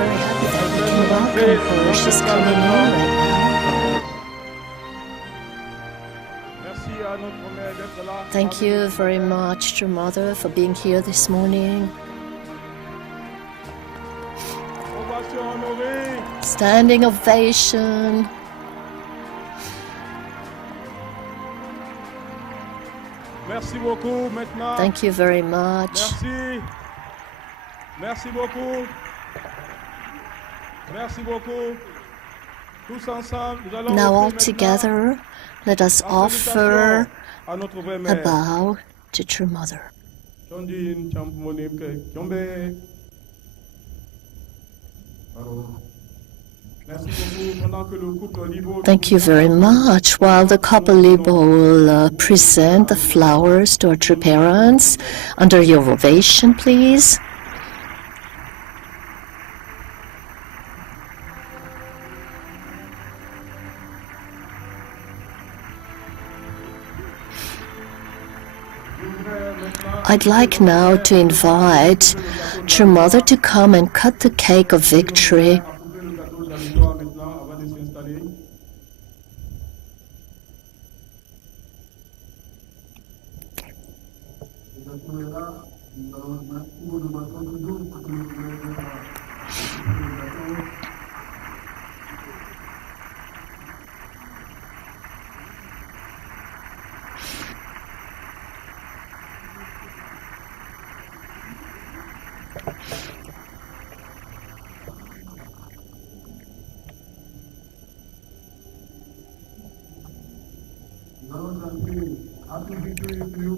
very happy that we can welcome her. She's coming in right now. Thank you very much, True Mother, for being here this morning. Standing ovation. Merci beaucoup. Maintenant. Thank you very much. Merci. Merci beaucoup. Merci beaucoup. Tous ensemble, nous allons Now all offrir together, let us la offer salutation à notre vraie a mère. bow to True Mother. Chondine, Champomonim, Chombe. Merci beaucoup. Pendant que le couple Libo- Thank you very much. While the couple Libo will present the flowers to our true parents, under your ovation, please. I'd like now to invite True Mother to come and cut the cake of victory. Approuver le gâteau de la victoire maintenant avant de s'installer.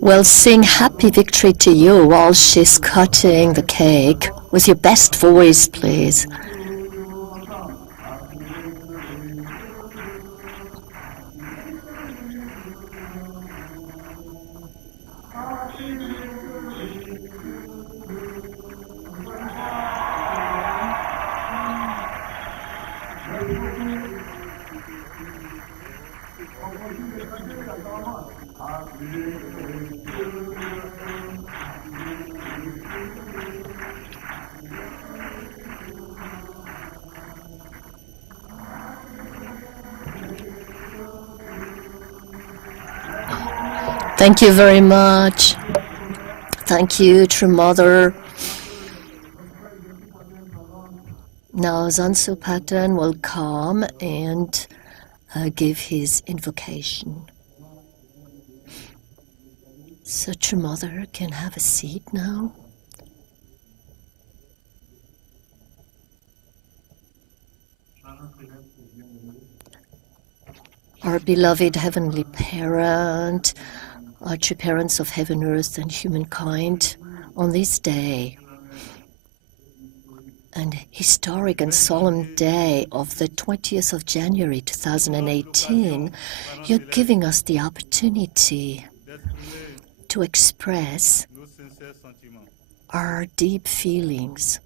We'll sing Happy Victory to you while she's cutting the cake. With your best voice, please. Thank you very much. Thank you, True Mother. Now Zansu Patan will come and give his invocation. So True Mother can have a seat now. Our beloved Heavenly Parent, our true parents of heaven, earth, and humankind, on this day, an historic and solemn day of the 20th of January 2018, you're giving us the opportunity to express our deep feelings.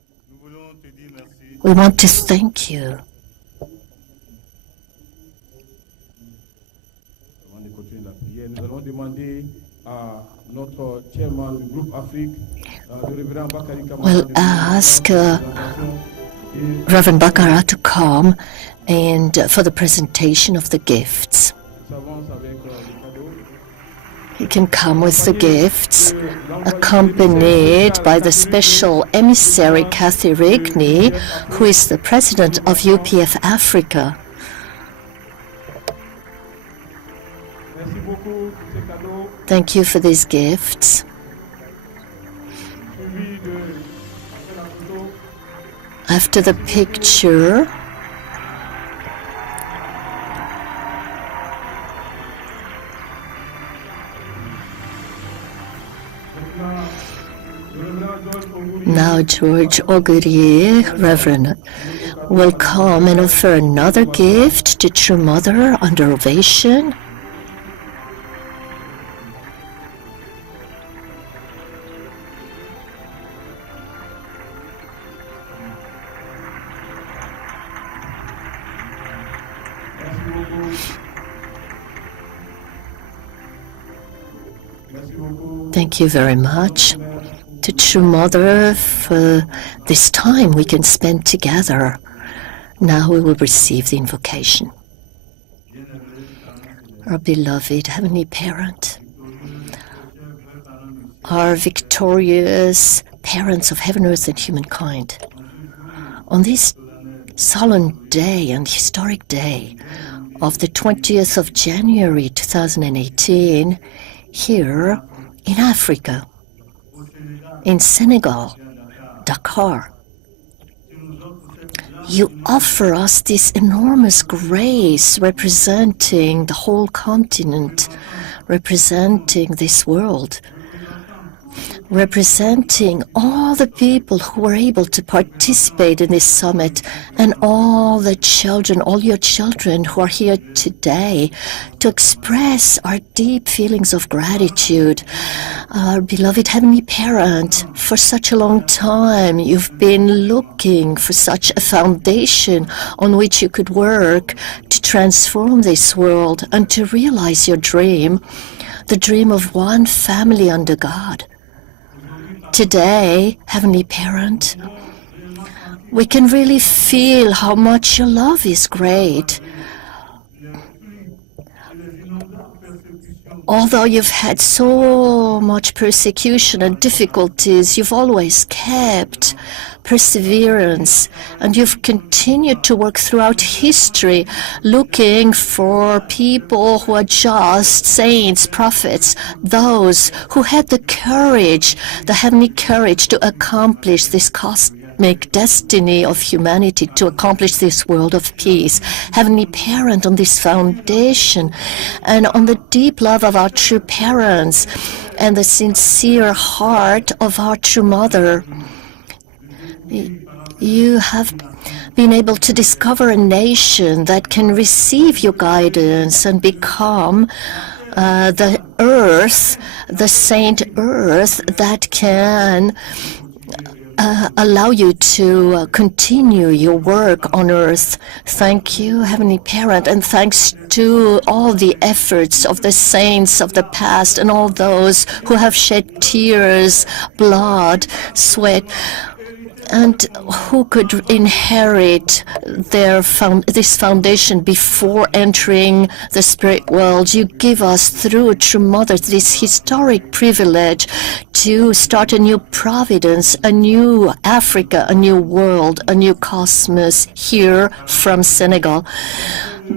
We want to thank you. Avant de continuer la prière, nous allons demander à notre chairman du groupe Afrique, le révérend Bakari Kamara, We'll ask Reverend Bakara to come and for the presentation of the gifts. s'avance avec les cadeaux. He can come with the gifts, accompanied by the special emissary Kathy Rigney, who is the president of UPF Africa. Merci beaucoup pour ces cadeaux. Thank you for these gifts. Suivi de après la photo, After the picture, now George Oguri, Reverend, will come and offer another gift to True Mother under ovation. Thank you very much. to True Mother for this time we can spend together. Now we will receive the invocation. Our beloved Heavenly Parent, our victorious parents of heaven, earth, and humankind, on this solemn day and historic day of the 20th of January 2018, here in Africa, in Senegal, Dakar, you offer us this enormous grace representing the whole continent, representing this world, representing all the people who were able to participate in this summit and all the children, all your children who are here today to express our deep feelings of gratitude. Our beloved Heavenly Parent, for such a long time you've been looking for such a foundation on which you could work to transform this world and to realize your dream, the dream of one family under God. Today, Heavenly Parent, we can really feel how much your love is great. Although you've had so much persecution and difficulties, you've always kept perseverance, and you've continued to work throughout history looking for people who are just saints, prophets, those who had the courage, the heavenly courage to accomplish this cosmic destiny of humanity, to accomplish this world of peace. Heavenly Parent, on this foundation and on the deep love of our true parents and the sincere heart of our true mother, you have been able to discover a nation that can receive your guidance and become the earth, the saint earth that can allow you to continue your work on earth. Thank you, Heavenly Parent, and thanks to all the efforts of the saints of the past and all those who have shed tears, blood, sweat, and who could inherit this foundation before entering the spirit world. You give us, through True Mother, this historic privilege to start a new providence, a new Africa, a new world, a new cosmos here from Senegal.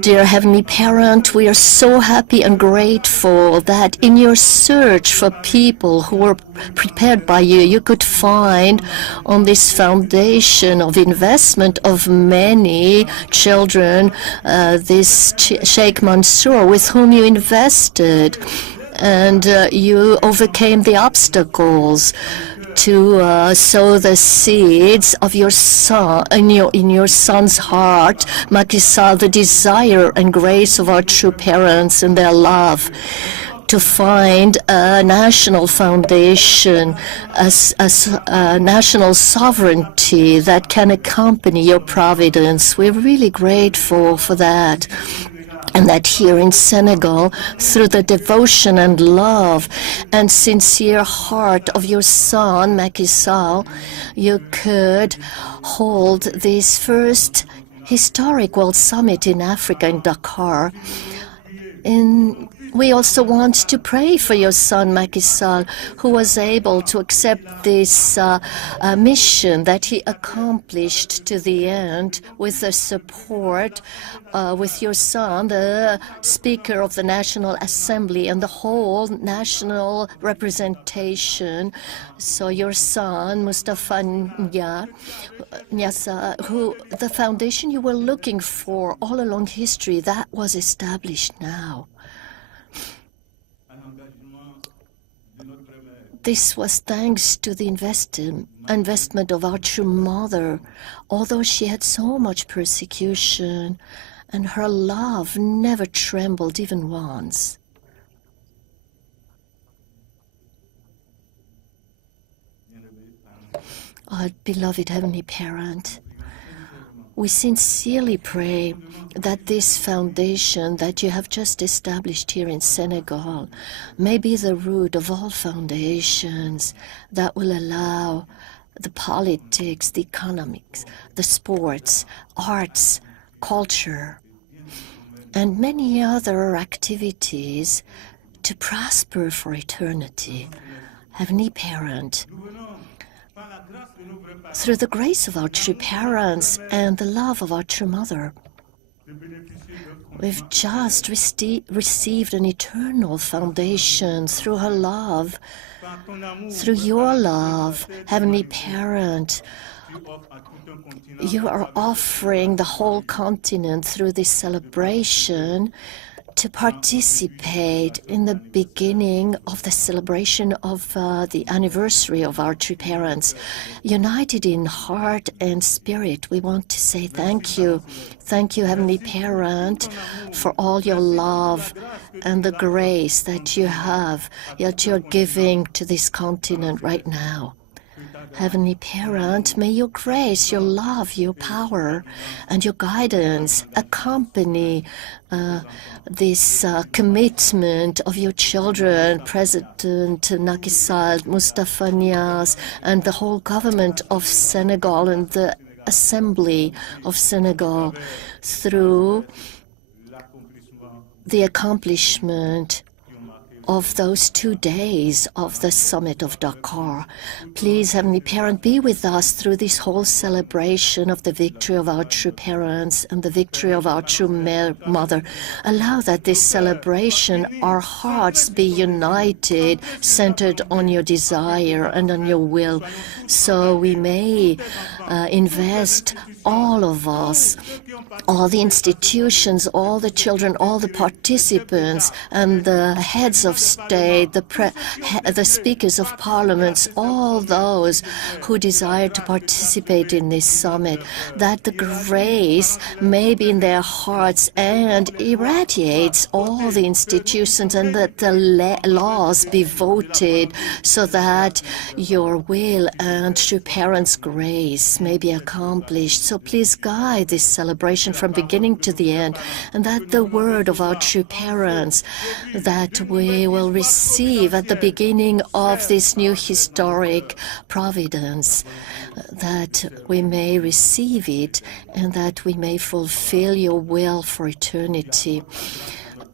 Dear Heavenly Parent, we are so happy and grateful that in your search for people who were prepared by you, you could find on this foundation of investment of many children, this Sheikh Mansour, with whom you invested, and you overcame the obstacles to sow the seeds of your son in your son's heart, Macky Sall, the desire and grace of our true parents and their love, to find a national foundation, a national sovereignty that can accompany your providence. We're really grateful for that. And that here in Senegal, through the devotion and love and sincere heart of your son, Macky Sall, you could hold this first historic World Summit in Africa, in Dakar. We also want to pray for your son, Macky Sall, who was able to accept this mission that he accomplished to the end with the support with your son, the Speaker of the National Assembly, and the whole national representation. So your son, Mustafa Niassa, who the foundation you were looking for all along history, that was established now. This was thanks to the investment of our true mother, although she had so much persecution, and her love never trembled even once. Our beloved Heavenly Parent, We sincerely pray that this foundation that you have just established here in Senegal may be the root of all foundations that will allow the politics, the economics, the sports, arts, culture, and many other activities to prosper for eternity. Heavenly Parent, through the grace of our true parents and the love of our true mother, we've just received an eternal foundation through her love, through your love, Heavenly Parent. You are offering the whole continent through this celebration to participate in the beginning of the celebration of the anniversary of our true parents. United in heart and spirit, we want to say thank you. Thank you, Heavenly Parent, for all your love and the grace that you have, that you're giving to this continent right now. Heavenly Parent, may your grace, your love, your power, and your guidance accompany this commitment of your children, President Macky Sall, Moustapha Niasse, and the whole government of Senegal and the Assembly of Senegal through the accomplishment of those 2 days of the summit of Dakar. Please, Heavenly Parent, be with us through this whole celebration of the victory of our true parents and the victory of our true mother. Allow that this celebration, our hearts be united, centered on your desire and on your will, so we may invest all of us, all the institutions, all the children, all the participants, and the heads of state, the speakers of parliaments, all those who desire to participate in this summit, that the grace may be in their hearts and irradiates all the institutions, and that the laws be voted so that your will and true parents' grace may be accomplished. So please guide this celebration from beginning to the end, and that the word of our true parents that we will receive at the beginning of this new historic providence, that we may receive it and that we may fulfill your will for eternity.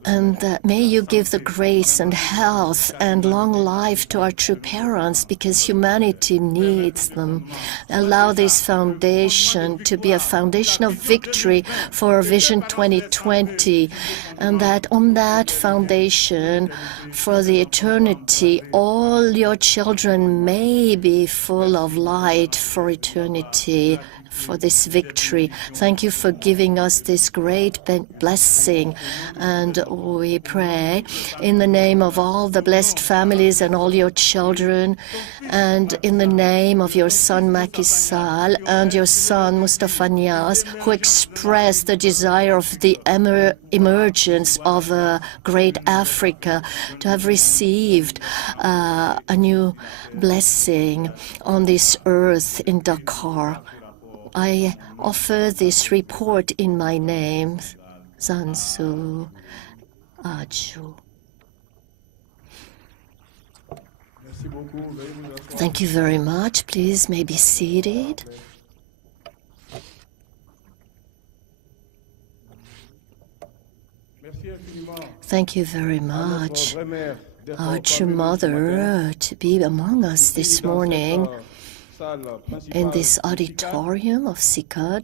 And may you give the grace and health and long life to our true parents, because humanity needs them. Allow this foundation to be a foundation of victory for Vision 2020, and that on that foundation, for the eternity, all your children may be full of light for eternity, for this victory. Thank you for giving us this great blessing, and we pray in the name of all the blessed families and all your children, and in the name of your son Macky Sall and your son Moustapha Niasse, who expressed the desire of the emergence of a great Africa, to have received a new blessing on this earth in Dakar. I offer this report in my name, Zansu Aju. Thank you very much. Please, may be seated. Thank you very much, our true mother, to be among us this morning in this auditorium of CICAD.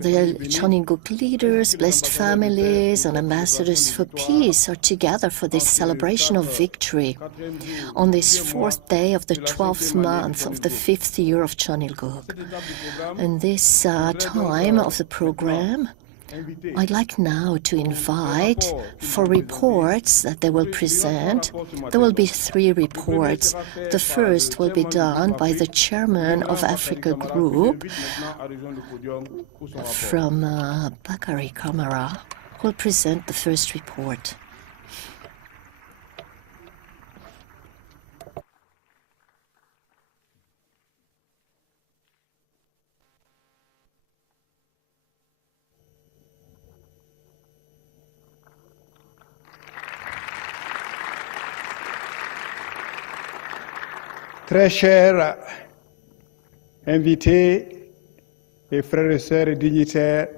The Chonilguk leaders, blessed families, and ambassadors for peace are together for this celebration of victory on this 4th day of the 12th month of the 5th year of Chonilguk. In this time of the program, I'd like now to invite for reports that they will present. There will be 3 reports. The first will be done by the chairman of Africa Group from Bakary Camara, who will present the first report. Très chers invités et frères et sœurs et dignitaires,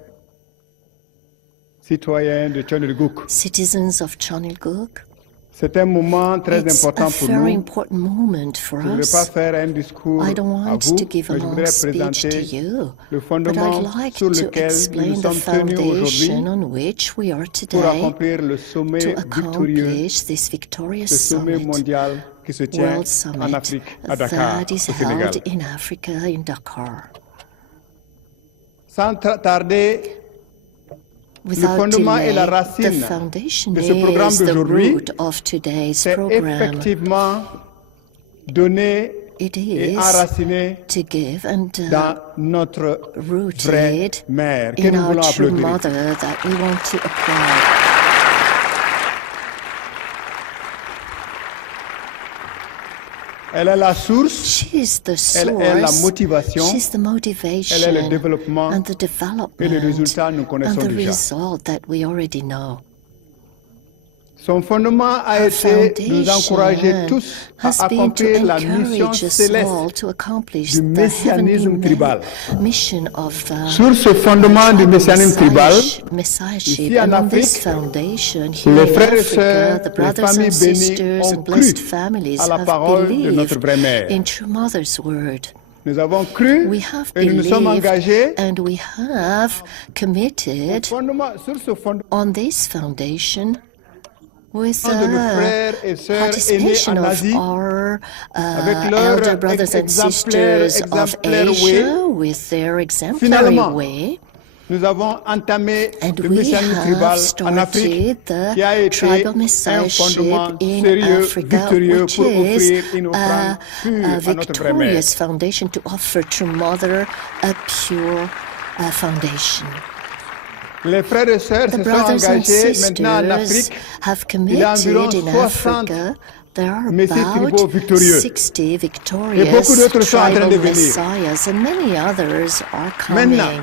citoyens de Chonilguk, Citizens of Chonilguk, c'est un moment très it's a important pour very nous. important moment for Je ne voudrais pas us. faire un discours I don't à want vous, to give a mais je long voudrais speech to présenter you, le but fondement I'd like sur to lequel nous explain nous the sommes tenus aujourd'hui foundation on which we are pour today accomplir le sommet to victorieux, accomplish this victorious le sommet summit, mondial qui se tient World en Summit, Afrique, à Dakar, that is au Sénégal. held in Africa, in Dakar. Sans tarder, Without fondement et delay, la the racine foundation de ce programme is the d'aujourd'hui, root of today's c'est program. effectivement donner It et is enraciner to give and dans notre vraie rooted mère, que in nous our voulons true applaudir. mother that we want to applaud. Elle est la source, She is the elle est la source, motivation, she's the motivation, elle est le développement, and the et development, le résultat, nous and connaissons the déjà. result that we already know. Son fondement a Her été de nous encourager foundation tous has à been to accomplir la mission encourage us céleste all to accomplish du the messianisme heavenly tribal. mission of Sur ce fondement du messianisme tribal, messiahship. ici en And on this Afrique, foundation, here les in frères et Africa, sœurs, the les brothers familles and bénies sisters ont and blessed cru families à la have parole de notre vraie believed mère. in True Mother's word. Nous avons cru We have et nous nous sommes believed engagés and we have committed sur ce fondement on this foundation with de nos frères et sœurs aînés participation en of Asie, our avec leur elder brothers and exemplaire sisters of way. Asia with their exemplary Finalement, way. nous avons entamé And le we messianisme tribal have en Afrique, started qui a the été tribal un messiahship fondement in sérieux, Africa, victorieux which pour is offrir une offrande pure a à notre vraie mère. victorious foundation to offer to Mother a pure foundation. Les frères et sœurs The se sont brothers and engagés maintenant en sisters Afrique. have Il y a environ committed in 60 Africa. There are messieurs tribaux about victorieux. 60 Et beaucoup victorious d'autres sont en train tribal de venir. messiahs, and many others are coming. Maintenant,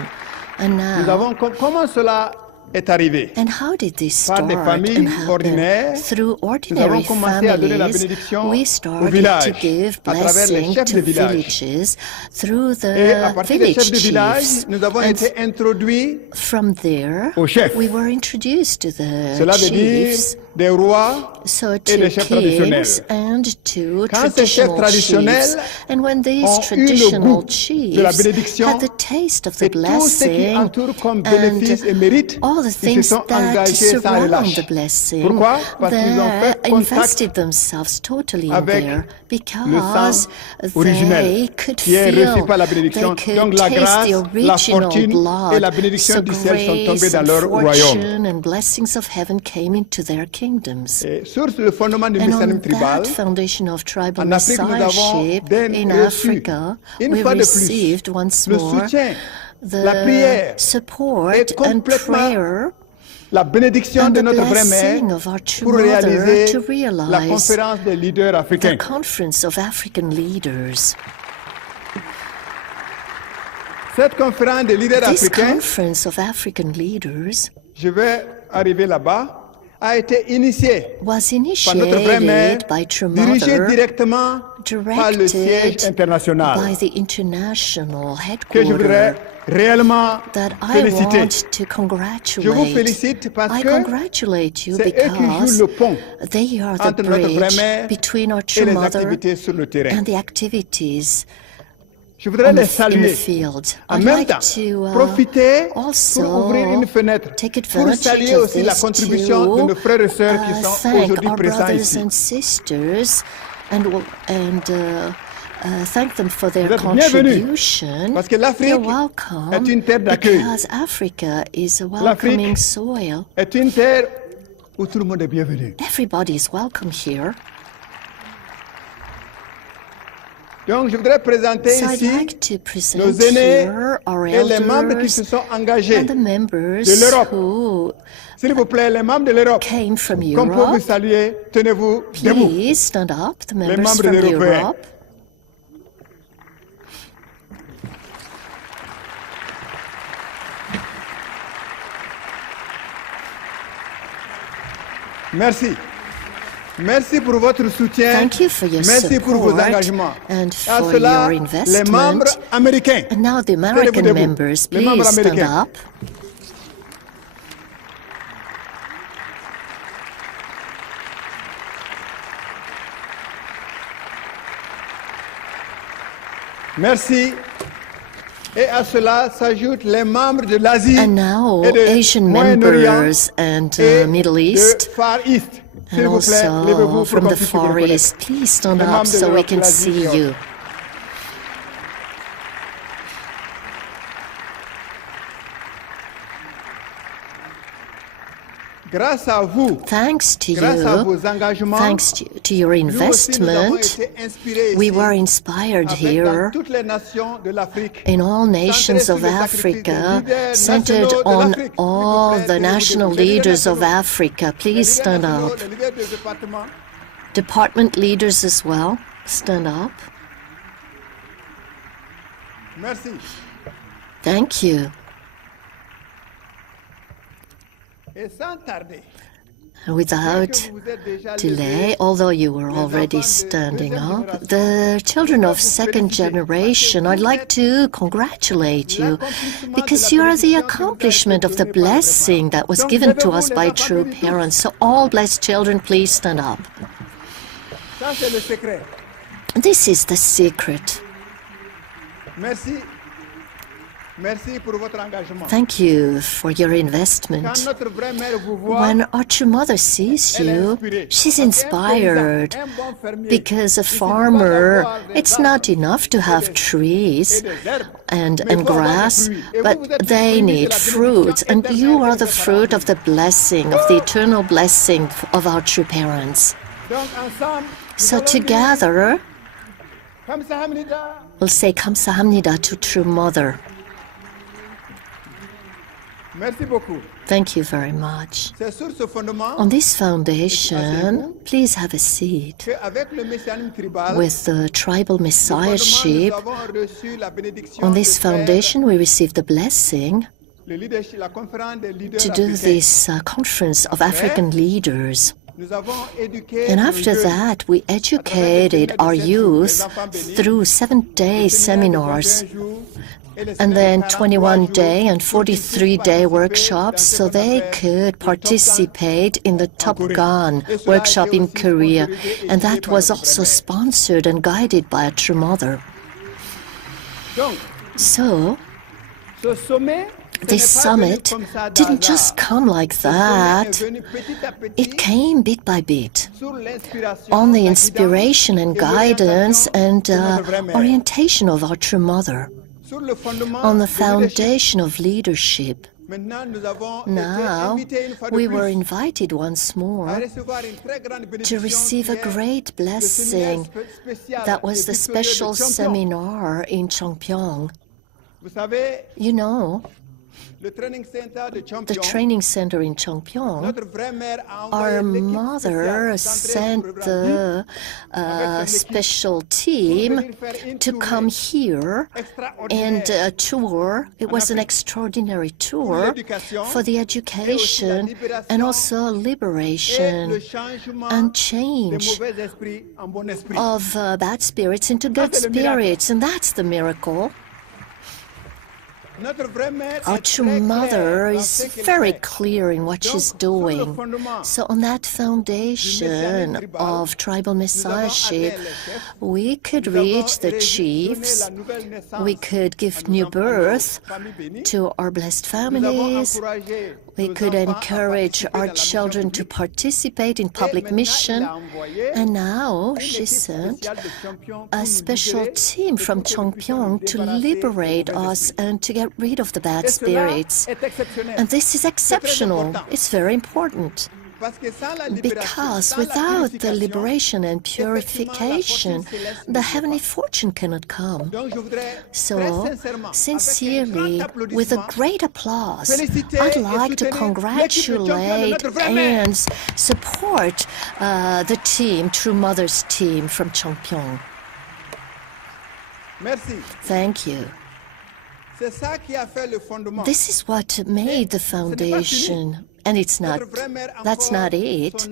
And Nous now, avons comment cela est arrivé? and how did this Par start des familles and happen? ordinaires, Through nous avons ordinary commencé à donner la families, bénédiction we au started village, to give à travers les blessing chefs to de village. villages through Et à the partir des village chefs de village, chiefs. nous avons And été introduits from there, aux chefs. we were introduced to the Cela veut dire chiefs, des rois so et to des chefs traditionnels. kings and to Quand ces chefs traditional traditionnels chiefs. And when these ont eu le traditional goût de la chiefs bénédiction had the taste of the et tout ce qui blessing entoure comme and bénéfice et mérite, all the ils se things sont that engagés sans surround relâche. the blessing, Pourquoi? Parce qu'ils ont fait they contact invested themselves totally in avec there le because sang originel they could qui est reçu feel, par la they bénédiction. could Donc la taste grâce, the la original fortune blood. et la bénédiction So du ciel sont tombées grace dans and leur royaume. fortune and blessings of heaven came into their kingdoms. Et sur le fondement du And messianisme on tribal, that foundation of tribal en Afrique, nous avons messiahship reçu, in Africa, une we fois de plus, received once le more soutien, the la prière support et and complètement prayer la bénédiction and de the notre vraie mère blessing of our true pour mother réaliser to la realize conférence des leaders the africains. conference of African leaders. Cette conférence des leaders This africains, conference of African leaders je vais arriver là-bas, a été initiée was par notre vraie mère, initiated by True dirigée Mother, directement par le siège directed international, by the international que je voudrais headquarters réellement that I féliciter. want to Je vous congratulate. félicite parce I que congratulate you c'est eux qui jouent because le pont they are the entre notre vraie bridge mère between our et true les mother activités sur le terrain. and the activities Je voudrais on les in the saluer. field. En I'd même like temps, to profiter also pour ouvrir une fenêtre, take pour advantage saluer of aussi la this contribution de to nos frères et sœurs qui sont thank aujourd'hui our présents brothers ici. and sisters and thank them for their Vous êtes bienvenus, contribution. parce que l'Afrique You're welcome est une terre d'accueil. because Africa is a L'Afrique welcoming soil. est une terre où tout le monde est bienvenu. Everybody is welcome here. Donc, je voudrais présenter So I'd ici like to present nos aînés here our et les membres qui elders se sont engagés and the members de l'Europe. who S'il vous plaît, les membres de l'Europe, came from comme pour vous Europe. saluer, tenez-vous debout. Please stand up, the members membres from européens. Europe. Merci. Merci pour votre soutien. Thank you for your Merci pour vos support engagements. and À for cela, your les membres investment. américains. And now the Tenez-vous American debout. members, Les membres please stand américains. up. Merci. Et à cela s'ajoutent les membres de l'Asie And now et de Asian Moyen-Orient members and et Middle de East. Far East. S'il And vous plaît, levez-vous also pour from qu'on the puisse vous Far reconnaître. East, please stand Les up membres de so we l'Europe, can l'Asie see et autres. you. Grâce à vous, Thanks to grâce à you, vos engagements, thanks to your nous aussi, nous avons investment, été inspirés we ici, were inspired avec dans here toutes les nations de l'Afrique. in all nations Centré of sur les sacrifices des Africa, leaders centered nationaux de on l'Afrique. S'il vous all plaît, the levez-vous national debout. Les leaders leaders of nationaux, Africa. les Please leaders stand nationaux, up. les leaders des départements. Department leaders as well, stand up. Merci. Thank you. Et sans tarder, Without que vous êtes déjà delay, levés, although you were already standing up, the children of second generation, I'd like to congratulate you because you are the accomplishment of the blessing that was given to us by true parents. So all blessed children, please stand up. ça c'est le secret. This is the secret. Merci. Merci pour votre engagement. Thank you for your Quand investment. notre vraie mère vous voit, When our true mother sees elle est you, inspirée. she's Parce qu'un inspired paysan, un bon fermier, because a il suffit pas farmer, d'avoir des it's arbres not enough to have trees et des herbes, and mais il faut avoir des grass, fruits. Et but vous êtes le they fruit de need la fruits, bénédiction and you are éternelle the de fruit of the blessing, of the eternal blessing of our true parents. Donc ensemble, nous So allons dire, together, 감사합니다. we'll say Kamsahamnida to true mother. Merci beaucoup. Thank you very much. C'est sur ce fondement On this foundation, please have a seat. qu'avec le messianisme tribal, With the tribal nous messiahship, avons reçu la bénédiction on de this faire foundation, we received the blessing le leadership, la conférence des leaders to do africains. this conference of African leaders. Nous avons éduqué And nos after jeunes that, we educated our youth through 7-day seminars and then 21-day and 43-day workshops so they could participate in the Top Gun workshop in Korea. And that was also sponsored and guided by a true mother. Donc, So, ce sommet, ce this n'est pas summit venu comme ça didn't d'hasard. just come like Ce sommet that. est venu petit à petit It came bit by bit sur l'inspiration, on the la inspiration and guidance et guidance l'orientation and de notre vraie mère. orientation of our true mother, Sur le fondement on the de leadership. foundation of leadership. Maintenant, nous avons été Now, invités une fois de we plus were invited once à more recevoir une très grande to bénédiction receive a qui est great le blessing. séminaire spécial That was des the victorieux de special Champion. seminar in Chongpyong. Vous savez, You know, le training center de the Champion, training center in Chongpyong, notre vraie mère a our envoyé l'équipe mother spéciale sent centrée sur the special team to come here and tour. It was an extraordinary tour for the education and also et le liberation changement and des change mauvais esprits en bon esprit. of bad spirits into good spirits. And that's the miracle. Notre vraie mère Our est true très mother claire dans is ce qu'elle very fait. clear in what she's Donc, sur le doing. fondement So on that foundation of tribal messiahship, we could reach the chiefs, we could give new birth to our blessed families, we could encourage our children to participate in public mission, and now she sent a special team from Chongpyong to liberate us and to get rid of the bad spirits. And this is exceptional. It's very important. Because without the liberation and purification, the heavenly fortune cannot come. So, sincerely, with a great applause, I'd like to congratulate and support the team, True Mother's team from Chongpyong. Merci. Thank you. C'est ça qui a fait le fondement. This is what made the foundation. And that's not it.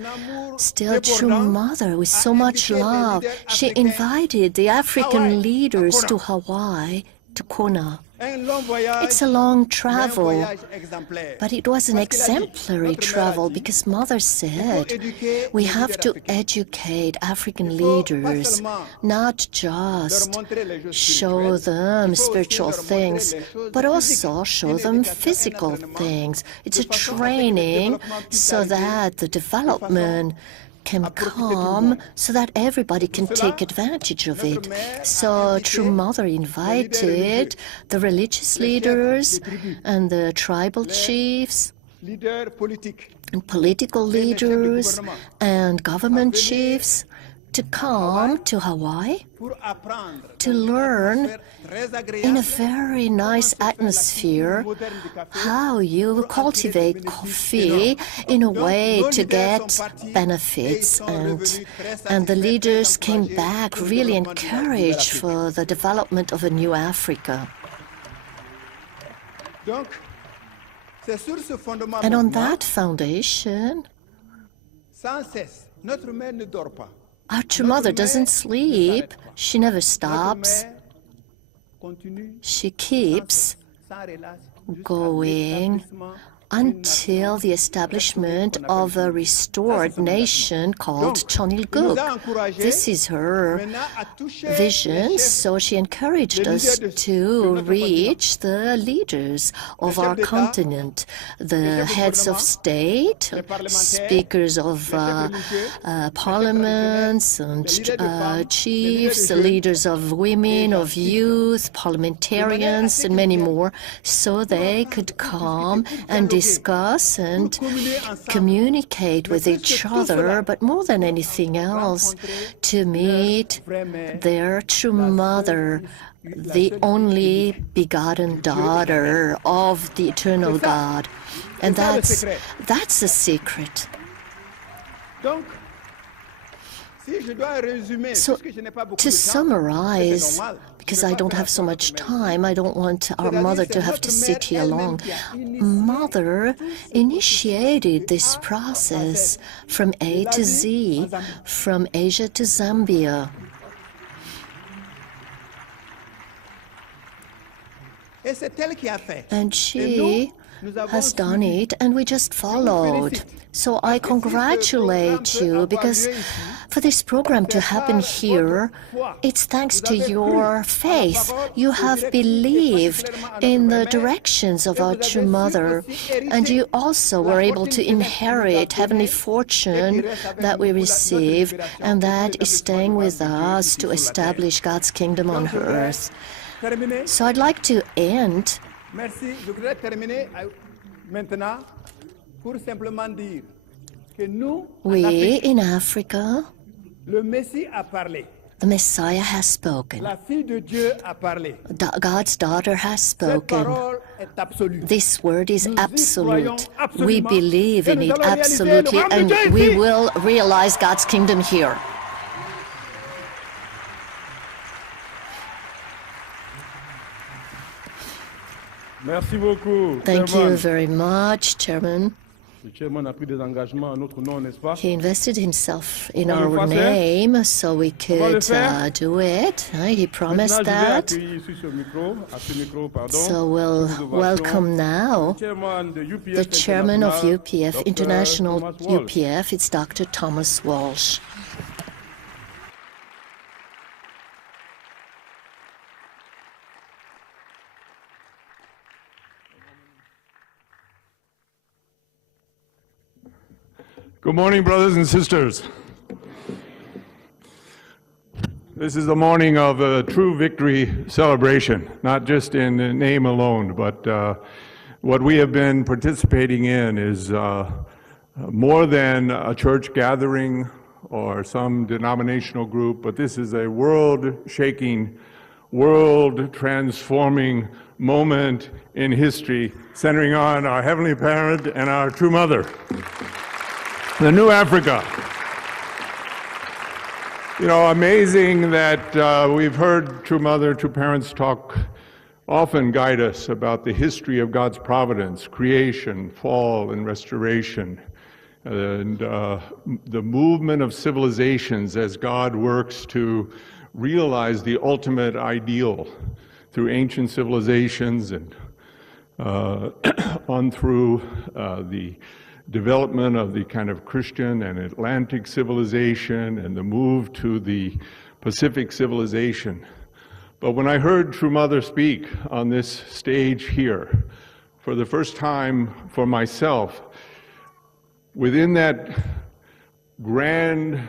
Still, True Mother, with so much love, she invited the African leaders to Hawaii, to Kona. It's a long travel, but it was an exemplary travel because Mother said we have to educate African leaders, not just show them spiritual things, but also show them physical things. It's a training so that the development can come so that everybody can take advantage of it. So True Mother invited the religious leaders and the tribal chiefs and political leaders and government chiefs to come to Hawaii to learn in a very nice atmosphere how you cultivate coffee in a way to get benefits. And the leaders came back really encouraged for the development of a new Africa. And on that foundation, our True Mother doesn't sleep. She never stops. She keeps going until the establishment of a restored nation called Chonilguk. This is her vision, so she encouraged us to reach the leaders of our continent, the heads of state, speakers of parliaments and chiefs, the leaders of women, of youth, parliamentarians, and many more, so they could come and discuss and communicate with each other, but more than anything else, to meet their True Mother, the only begotten daughter of the eternal God. And that's the secret. So, to summarize, because I don't have so much time, I don't want our mother to have to sit here long. Mother initiated this process from A to Z, from Asia to Zambia. And she has done it, and we just followed. So I congratulate you, because for this program to happen here, it's thanks to your faith. You have believed in the directions of our True Mother, and you also were able to inherit heavenly fortune that we received, and that is staying with us to establish God's kingdom on earth. So I'd like to end we in Africa, the Messiah has spoken. God's daughter has spoken. This word is absolute. We believe in it absolutely, and we will realize God's kingdom here. Merci beaucoup. Thank you very much, Chairman. Le chairman a pris des engagements à notre nom, n'est-ce pas? He invested himself in our name so we could do it. He promised that. So we'll welcome now the chairman of UPF, International UPF. It's Dr. Thomas Walsh. Good morning, brothers and sisters. This is the morning of a true victory celebration, not just in name alone, but what we have been participating in is more than a church gathering or some denominational group, but this is a world-shaking, world-transforming moment in history centering on our Heavenly Parent and our True Mother. The new Africa. You know, amazing that we've heard True Mother, True Parents talk often guide us about the history of God's providence, creation, fall, and restoration, and the movement of civilizations as God works to realize the ultimate ideal through ancient civilizations and on through the development of the kind of Christian and Atlantic civilization and the move to the Pacific civilization. But when I heard True Mother speak on this stage here, for the first time for myself, within that grand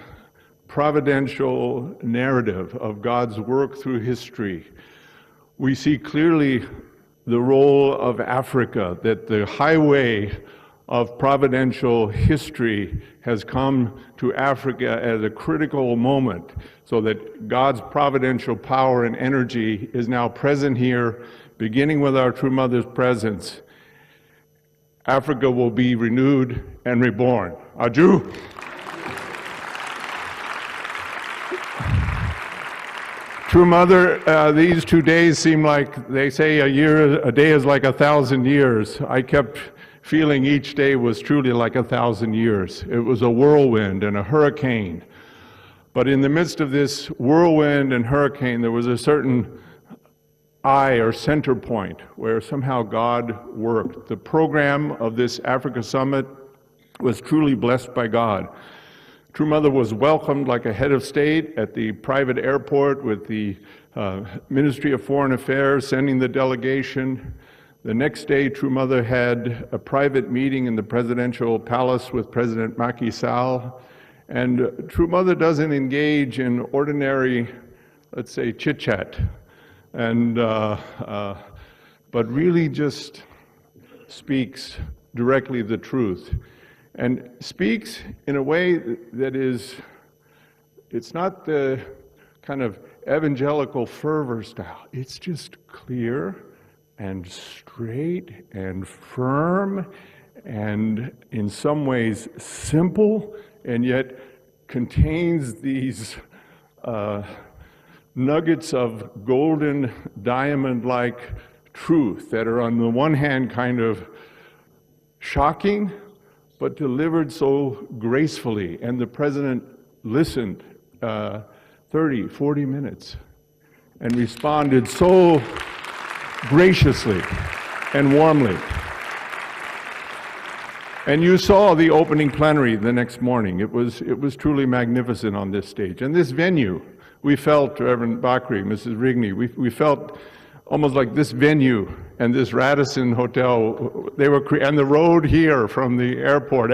providential narrative of God's work through history, we see clearly the role of Africa, that the highway of providential history has come to Africa at a critical moment, so that God's providential power and energy is now present here, beginning with our True Mother's presence. Africa will be renewed and reborn. Aju. True Mother, these 2 days seem like, they say a day is like 1,000 years. I kept feeling each day was truly like 1,000 years. It was a whirlwind and a hurricane. But in the midst of this whirlwind and hurricane, there was a certain eye or center point where somehow God worked. The program of this Africa Summit was truly blessed by God. True Mother was welcomed like a head of state at the private airport with the Ministry of Foreign Affairs sending the delegation. The next day, True Mother had a private meeting in the presidential palace with President Macky Sall. And True Mother doesn't engage in ordinary, let's say, chit-chat, but really just speaks directly the truth. And speaks in a way that is, it's not the kind of evangelical fervor style. It's just clear and straight and firm and in some ways simple, and yet contains these nuggets of golden diamond-like truth that are on the one hand kind of shocking, but delivered so gracefully. And the president listened 30, 40 minutes and responded so graciously and warmly. And you saw the opening plenary the next morning. It was truly magnificent on this stage. And this venue, we felt, Reverend Bakri, Mrs. Rigney, we felt almost like this venue and this Radisson Hotel, and the road here from the airport,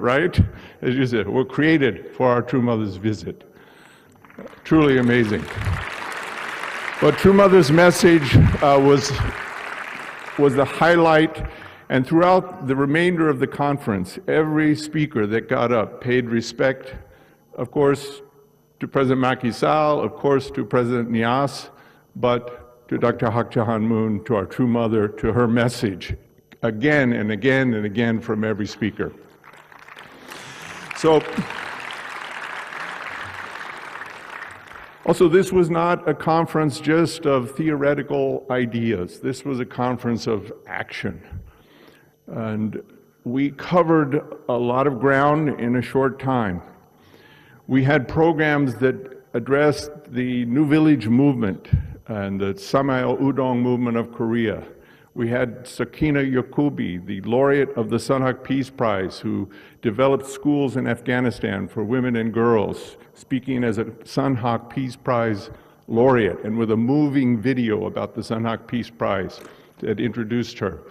right? As you said, were created for our True Mother's visit. Truly amazing. But True Mother's message was the highlight, and throughout the remainder of the conference, every speaker that got up paid respect, of course, to President Macky Sall, of course, to President Niasse, but to Dr. Hak Ja Han Moon, to our True Mother, to her message, again and again and again from every speaker. So, also, this was not a conference just of theoretical ideas. This was a conference of action. And we covered a lot of ground in a short time. We had programs that addressed the New Village movement and the Samael Udong movement of Korea. We had Sakina Yakubi, the laureate of the Sunhak Peace Prize, who developed schools in Afghanistan for women and girls, speaking as a Sunhak Peace Prize laureate, and with a moving video about the Sunhak Peace Prize that introduced her.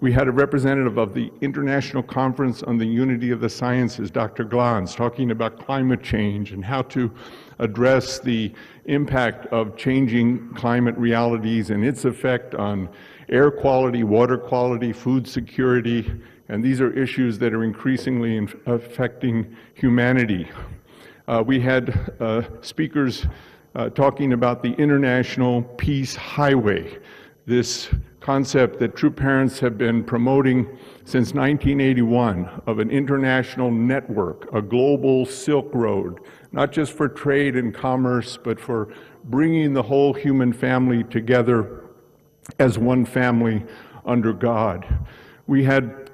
We had a representative of the International Conference on the Unity of the Sciences, Dr. Glans, talking about climate change and how to address the impact of changing climate realities and its effect on air quality, water quality, food security, and these are issues that are increasingly affecting humanity. We had speakers talking about the International Peace Highway, this concept that True Parents have been promoting since 1981 of an international network, a global Silk Road, not just for trade and commerce, but for bringing the whole human family together as one family under God. We had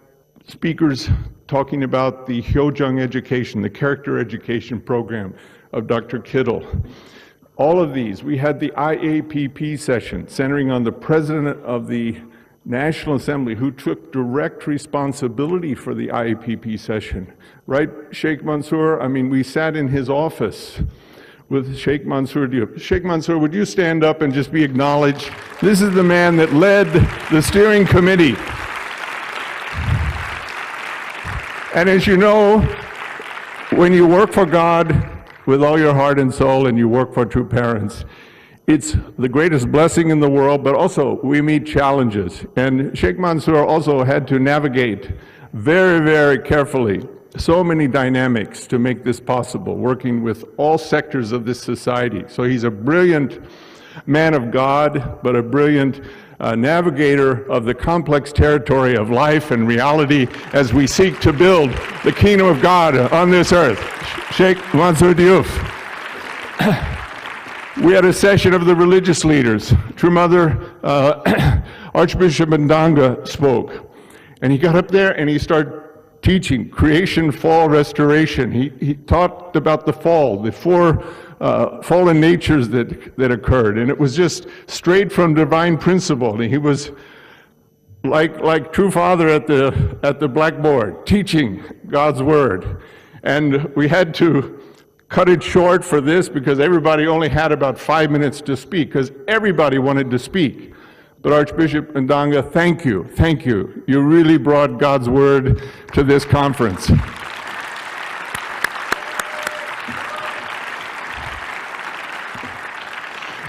speakers talking about the Hyojung education, the character education program of Dr. Kittle. All of these, we had the IAPP session centering on the President of the National Assembly who took direct responsibility for the IAPP session. Right, Sheikh Mansour? I mean, we sat in his office with Sheikh Mansour Diop. Sheikh Mansour, would you stand up and just be acknowledged? This is the man that led the steering committee. And as you know, when you work for God with all your heart and soul and you work for true parents, it's the greatest blessing in the world, but also we meet challenges. And Sheikh Mansour also had to navigate very, very carefully so many dynamics to make this possible, working with all sectors of this society. So he's a brilliant man of God, but a brilliant navigator of the complex territory of life and reality as we seek to build the kingdom of God on this earth. Sheikh Mansour Diouf. We had a session of the religious leaders. True Mother, Archbishop Ndanga spoke. And he got up there and he started teaching creation, fall, restoration. He talked about the fall, the four fallen natures that occurred. And it was just straight from divine principle. And he was like true father at the blackboard, teaching God's word. And we had to cut it short for this because everybody only had about 5 minutes to speak, because everybody wanted to speak. But Archbishop Ndanga, thank you, thank you. You really brought God's word to this conference.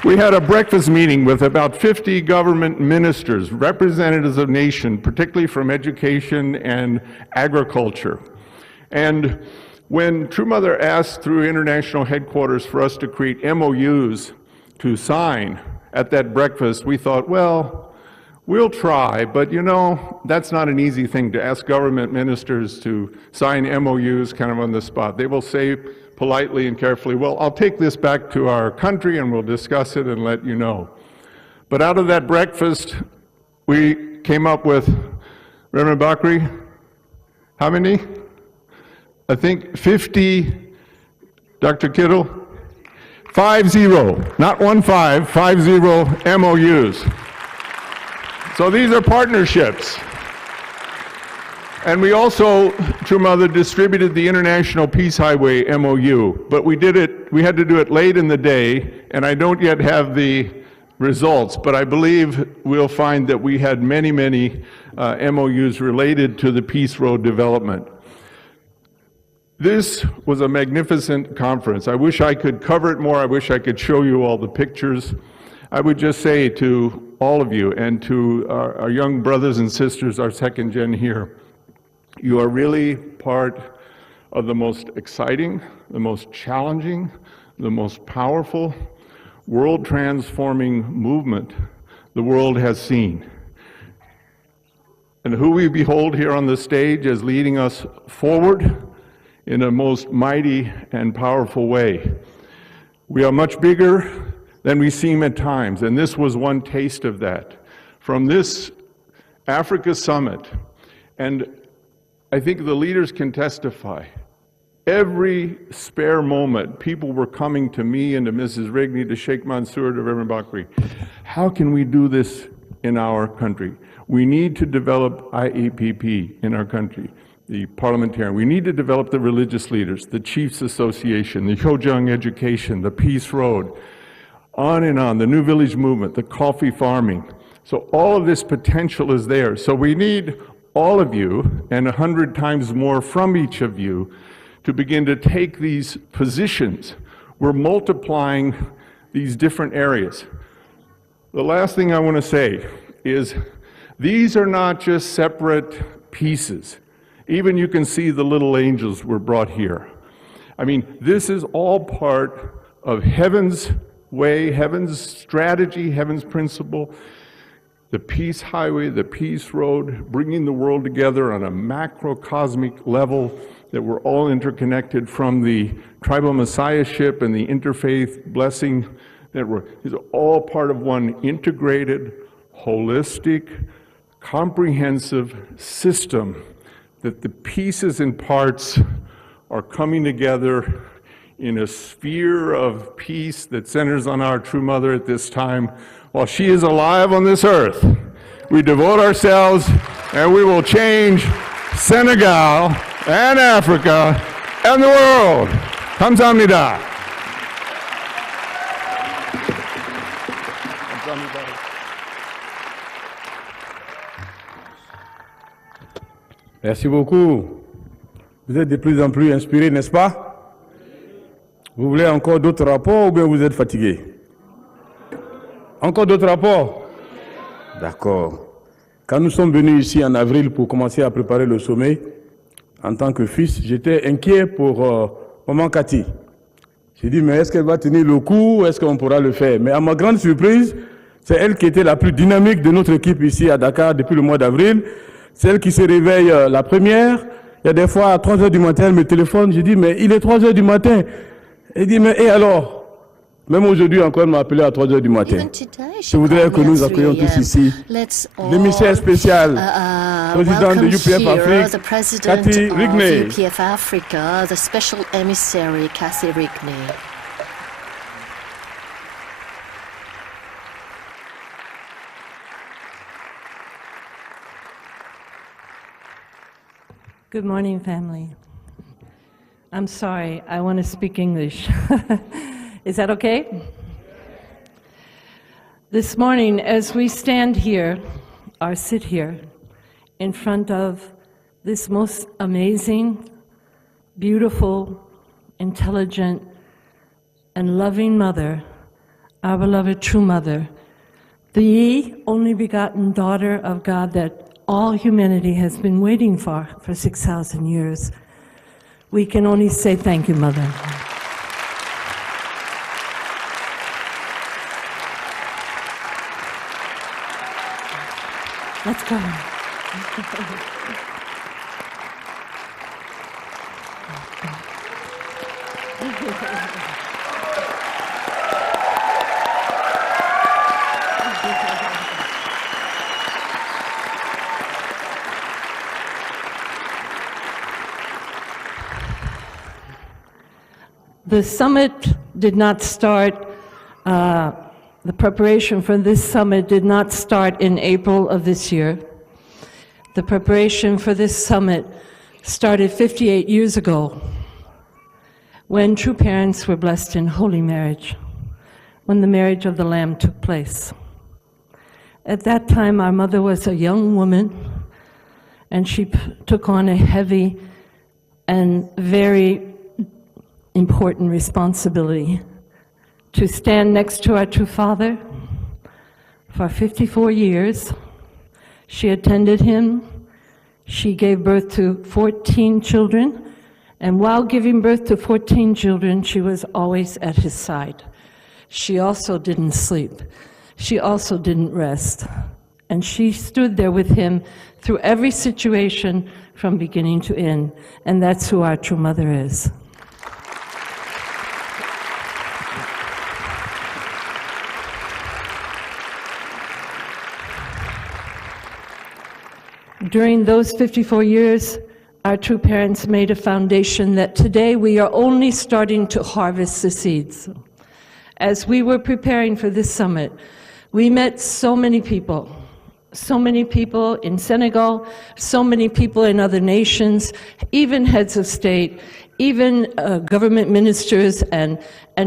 We had a breakfast meeting with about 50 government ministers, representatives of nation, particularly from education and agriculture. And when True Mother asked through international headquarters for us to create MOUs to sign at that breakfast, we thought, well, we'll try, but you know, that's not an easy thing to ask government ministers to sign MOUs kind of on the spot. They will say politely and carefully, well, I'll take this back to our country and we'll discuss it and let you know. But out of that breakfast, we came up with, Reverend Bakri, how many? I think 50, Dr. Kittle? 50, not 15, 50 MOUs. So these are partnerships. And we also, True Mother, distributed the International Peace Highway MOU, but we had to do it late in the day, and I don't yet have the results, but I believe we'll find that we had many, many MOUs related to the Peace Road development. This was a magnificent conference. I wish I could cover it more. I wish I could show you all the pictures. I would just say to all of you and to our young brothers and sisters, our second gen here, you are really part of the most exciting, the most challenging, the most powerful, world-transforming movement the world has seen. And who we behold here on the stage as leading us forward in a most mighty and powerful way. We are much bigger than we seem at times, and this was one taste of that. From this Africa Summit, and I think the leaders can testify, every spare moment, people were coming to me and to Mrs. Rigney, to Sheikh Mansour, to Reverend Bakri. How can we do this in our country? We need to develop IAPP in our country, the parliamentarian. We need to develop the religious leaders, the Chiefs Association, the Hyojung education, the Peace Road, on, the New Village Movement, the coffee farming. So all of this potential is there. So we need all of you, and 100 times more from each of you, to begin to take these positions. We're multiplying these different areas. The last thing I want to say is these are not just separate pieces. Even you can see the little angels were brought here. I mean, this is all part of heaven's way, heaven's strategy, heaven's principle, the peace highway, the peace road, bringing the world together on a macrocosmic level, that we're all interconnected, from the tribal messiahship and the interfaith blessing, that is all part of one integrated, holistic, comprehensive system that the pieces and parts are coming together in a sphere of peace that centers on our true mother at this time. While she is alive on this earth, we devote ourselves and we will change Senegal and Africa and the world. Kamsahamnida. Merci beaucoup. Vous êtes de plus en plus inspiré, n'est-ce pas? Vous voulez encore d'autres rapports ou bien vous êtes fatigué? Encore d'autres rapports? D'accord. Quand nous sommes venus ici en avril pour commencer à préparer le sommet, en tant que fils, j'étais inquiet pour maman Cathy. J'ai dit, mais est-ce qu'elle va tenir le coup? Est-ce qu'on pourra le faire? Mais à ma grande surprise, c'est elle qui était la plus dynamique de notre équipe ici à Dakar depuis le mois d'avril. C'est elle qui se réveille la première. Il y a des fois à 3 heures du matin, elle me téléphone. Je dis, mais il est 3 heures du matin. Elle dit, mais et alors? Même aujourd'hui encore, elle m'a appelé à 3 heures du matin. Je voudrais que nous accueillions tous ici l'émissaire spécial, président de UPF Afrique, Cathy Rigney. UPF Africa, the special emissary, Cathy Rigney. Good morning, family. I'm sorry, I want to speak English. Is that okay? This morning, as we stand here, or sit here, in front of this most amazing, beautiful, intelligent, and loving mother, our beloved true mother, the only begotten daughter of God that all humanity has been waiting for 6,000 years. We can only say thank you, Mother. Let's go. The summit did not start, the preparation for this summit did not start in April of this year. The preparation for this summit started 58 years ago when true parents were blessed in holy marriage, when the marriage of the Lamb took place. At that time, our mother was a young woman, and she took on a heavy and very important responsibility to stand next to our true father for 54 years. She attended him. She gave birth to 14 children, and while giving birth to 14 children, she was always at his side. She also didn't sleep. She also didn't rest. And she stood there with him through every situation from beginning to end. And that's who our true mother is. During those 54 years, our true parents made a foundation that today we are only starting to harvest the seeds. As we were preparing for this summit, we met so many people in Senegal, so many people in other nations, even heads of state, even government ministers and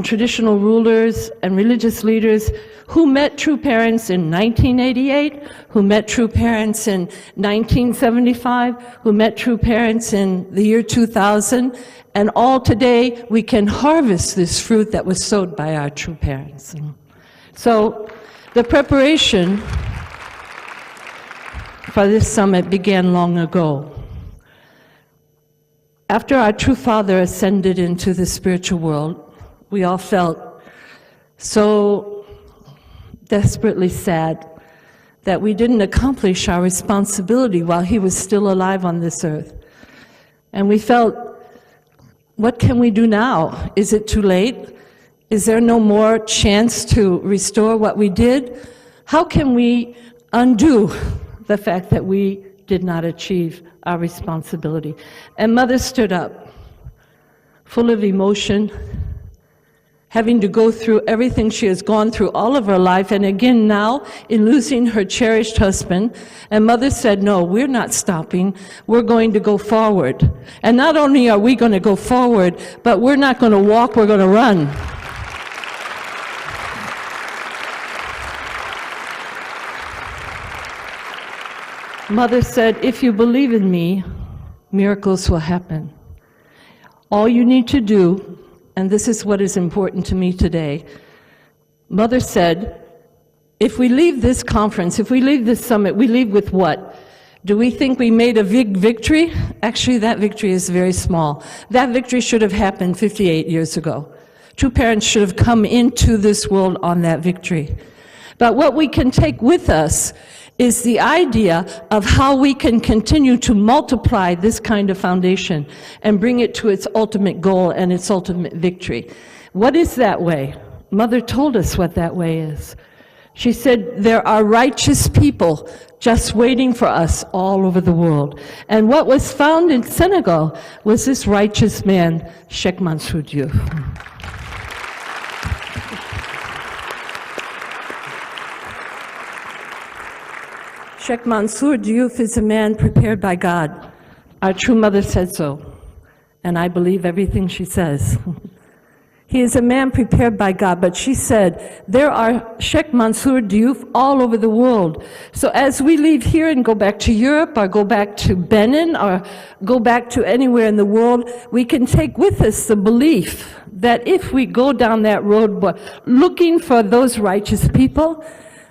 traditional rulers and religious leaders who met true parents in 1988, who met true parents in 1975, who met true parents in the year 2000, and all today we can harvest this fruit that was sowed by our true parents. So the preparation for this summit began long ago. After our true father ascended into the spiritual world, we all felt so desperately sad that we didn't accomplish our responsibility while he was still alive on this earth. And we felt, what can we do now? Is it too late? Is there no more chance to restore what we did? How can we undo the fact that we did not achieve our responsibility. And Mother stood up, full of emotion, having to go through everything she has gone through all of her life, and again now in losing her cherished husband. And Mother said, no, we're not stopping. We're going to go forward. And not only are we going to go forward, but we're not going to walk, we're going to run. Mother said, if you believe in me, miracles will happen. All you need to do, and this is what is important to me today, Mother said, if we leave this conference, if we leave this summit, we leave with what? Do we think we made a big victory? Actually, that victory is very small. That victory should have happened 58 years ago. 2 parents should have come into this world on that victory. But what we can take with us is the idea of how we can continue to multiply this kind of foundation and bring it to its ultimate goal and its ultimate victory. What is that way? Mother told us what that way is. She said, there are righteous people just waiting for us all over the world. And what was found in Senegal was this righteous man, Cheikh Mansour Diouf. Cheikh Mansour Diouf is a man prepared by God. Our true mother said so, and I believe everything she says. He is a man prepared by God, but she said, there are Cheikh Mansour Diouf all over the world. So as we leave here and go back to Europe, or go back to Benin, or go back to anywhere in the world, we can take with us the belief that if we go down that road looking for those righteous people,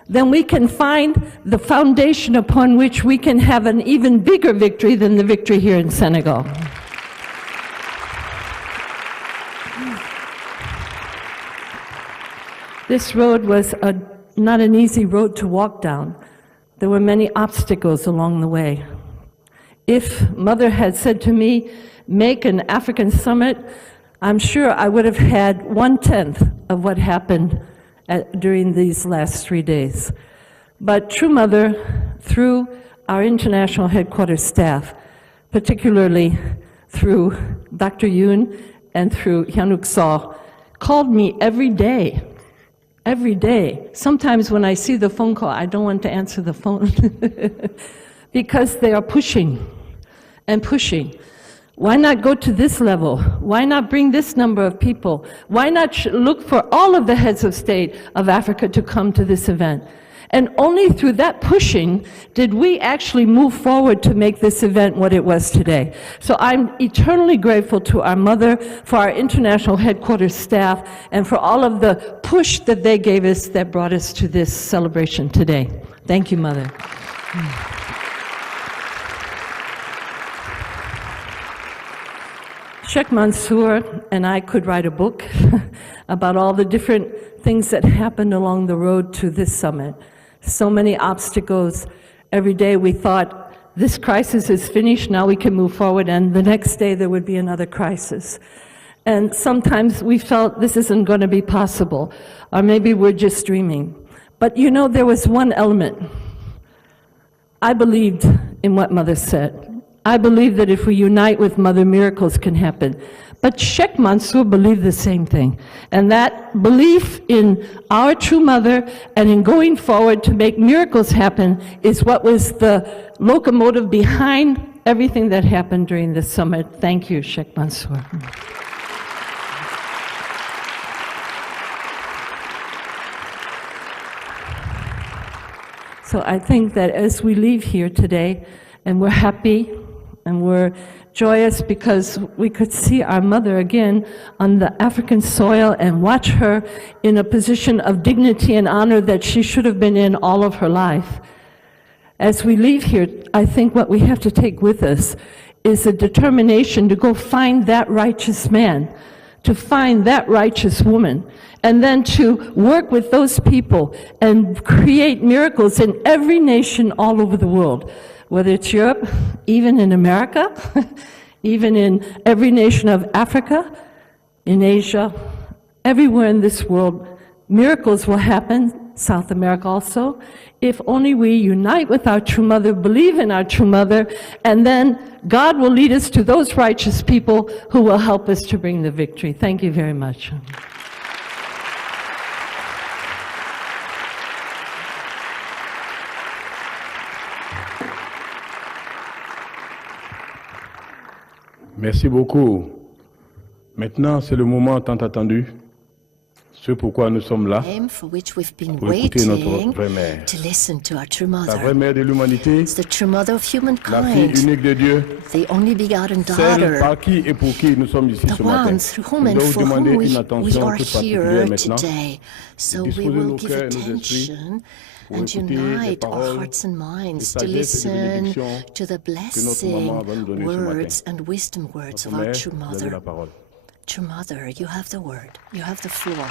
then we can find the foundation upon which we can have an even bigger victory than the victory here in Senegal. This road was not an easy road to walk down. There were many obstacles along the way. If Mother had said to me, make an African summit, I'm sure I would have had 1/10 of what happened during these last 3 days. But True Mother, through our international headquarters staff, particularly through Dr. Yoon and through Hyanuk Saw, called me every day. Every day. Sometimes when I see the phone call, I don't want to answer the phone because they are pushing and pushing. Why not go to this level? Why not bring this number of people? Why not look for all of the heads of state of Africa to come to this event? And only through that pushing did we actually move forward to make this event what it was today. So I'm eternally grateful to our mother, for our international headquarters staff, and for all of the push that they gave us that brought us to this celebration today. Thank you, Mother. Cheikh Mansour and I could write a book about all the different things that happened along the road to this summit. So many obstacles. Every day we thought, this crisis is finished, now we can move forward, and the next day there would be another crisis. And sometimes we felt this isn't going to be possible, or maybe we're just dreaming. But you know, there was one element. I believed in what Mother said. I believe that if we unite with Mother, miracles can happen. But Cheikh Mansour believed the same thing. And that belief in our true Mother and in going forward to make miracles happen is what was the locomotive behind everything that happened during this summit. Thank you, Cheikh Mansour. So I think that as we leave here today, and we're happy, and we're joyous because we could see our mother again on the African soil and watch her in a position of dignity and honor that she should have been in all of her life. As we leave here, I think what we have to take with us is a determination to go find that righteous man, to find that righteous woman, and then to work with those people and create miracles in every nation all over the world. Whether it's Europe, even in America, even in every nation of Africa, in Asia, everywhere in this world, miracles will happen, South America also, if only we unite with our true mother, believe in our true mother, and then God will lead us to those righteous people who will help us to bring the victory. Thank you very much. Merci beaucoup. Maintenant, c'est le moment tant attendu, ce pourquoi nous sommes là, Time for which we've been pour écouter notre waiting vraie mère. to listen to our true La vraie mother. mère de l'humanité, It's the true mother of la fille humankind, unique de Dieu, the only begotten celle daughter, par qui et pour qui nous sommes ici the ce matin. one through whom Nous and devons for demander whom une we attention are toute particulière here maintenant today. So we disposer will nos give cœurs et nos esprits attention pour and écouter les unite our paroles hearts and de minds to sagesse et de listen bénédiction to the que notre maman blessing va nous donner ce matin. words and wisdom words Notre of our mère, true vous avez la mother. parole. True mother, you have the word, you have the floor.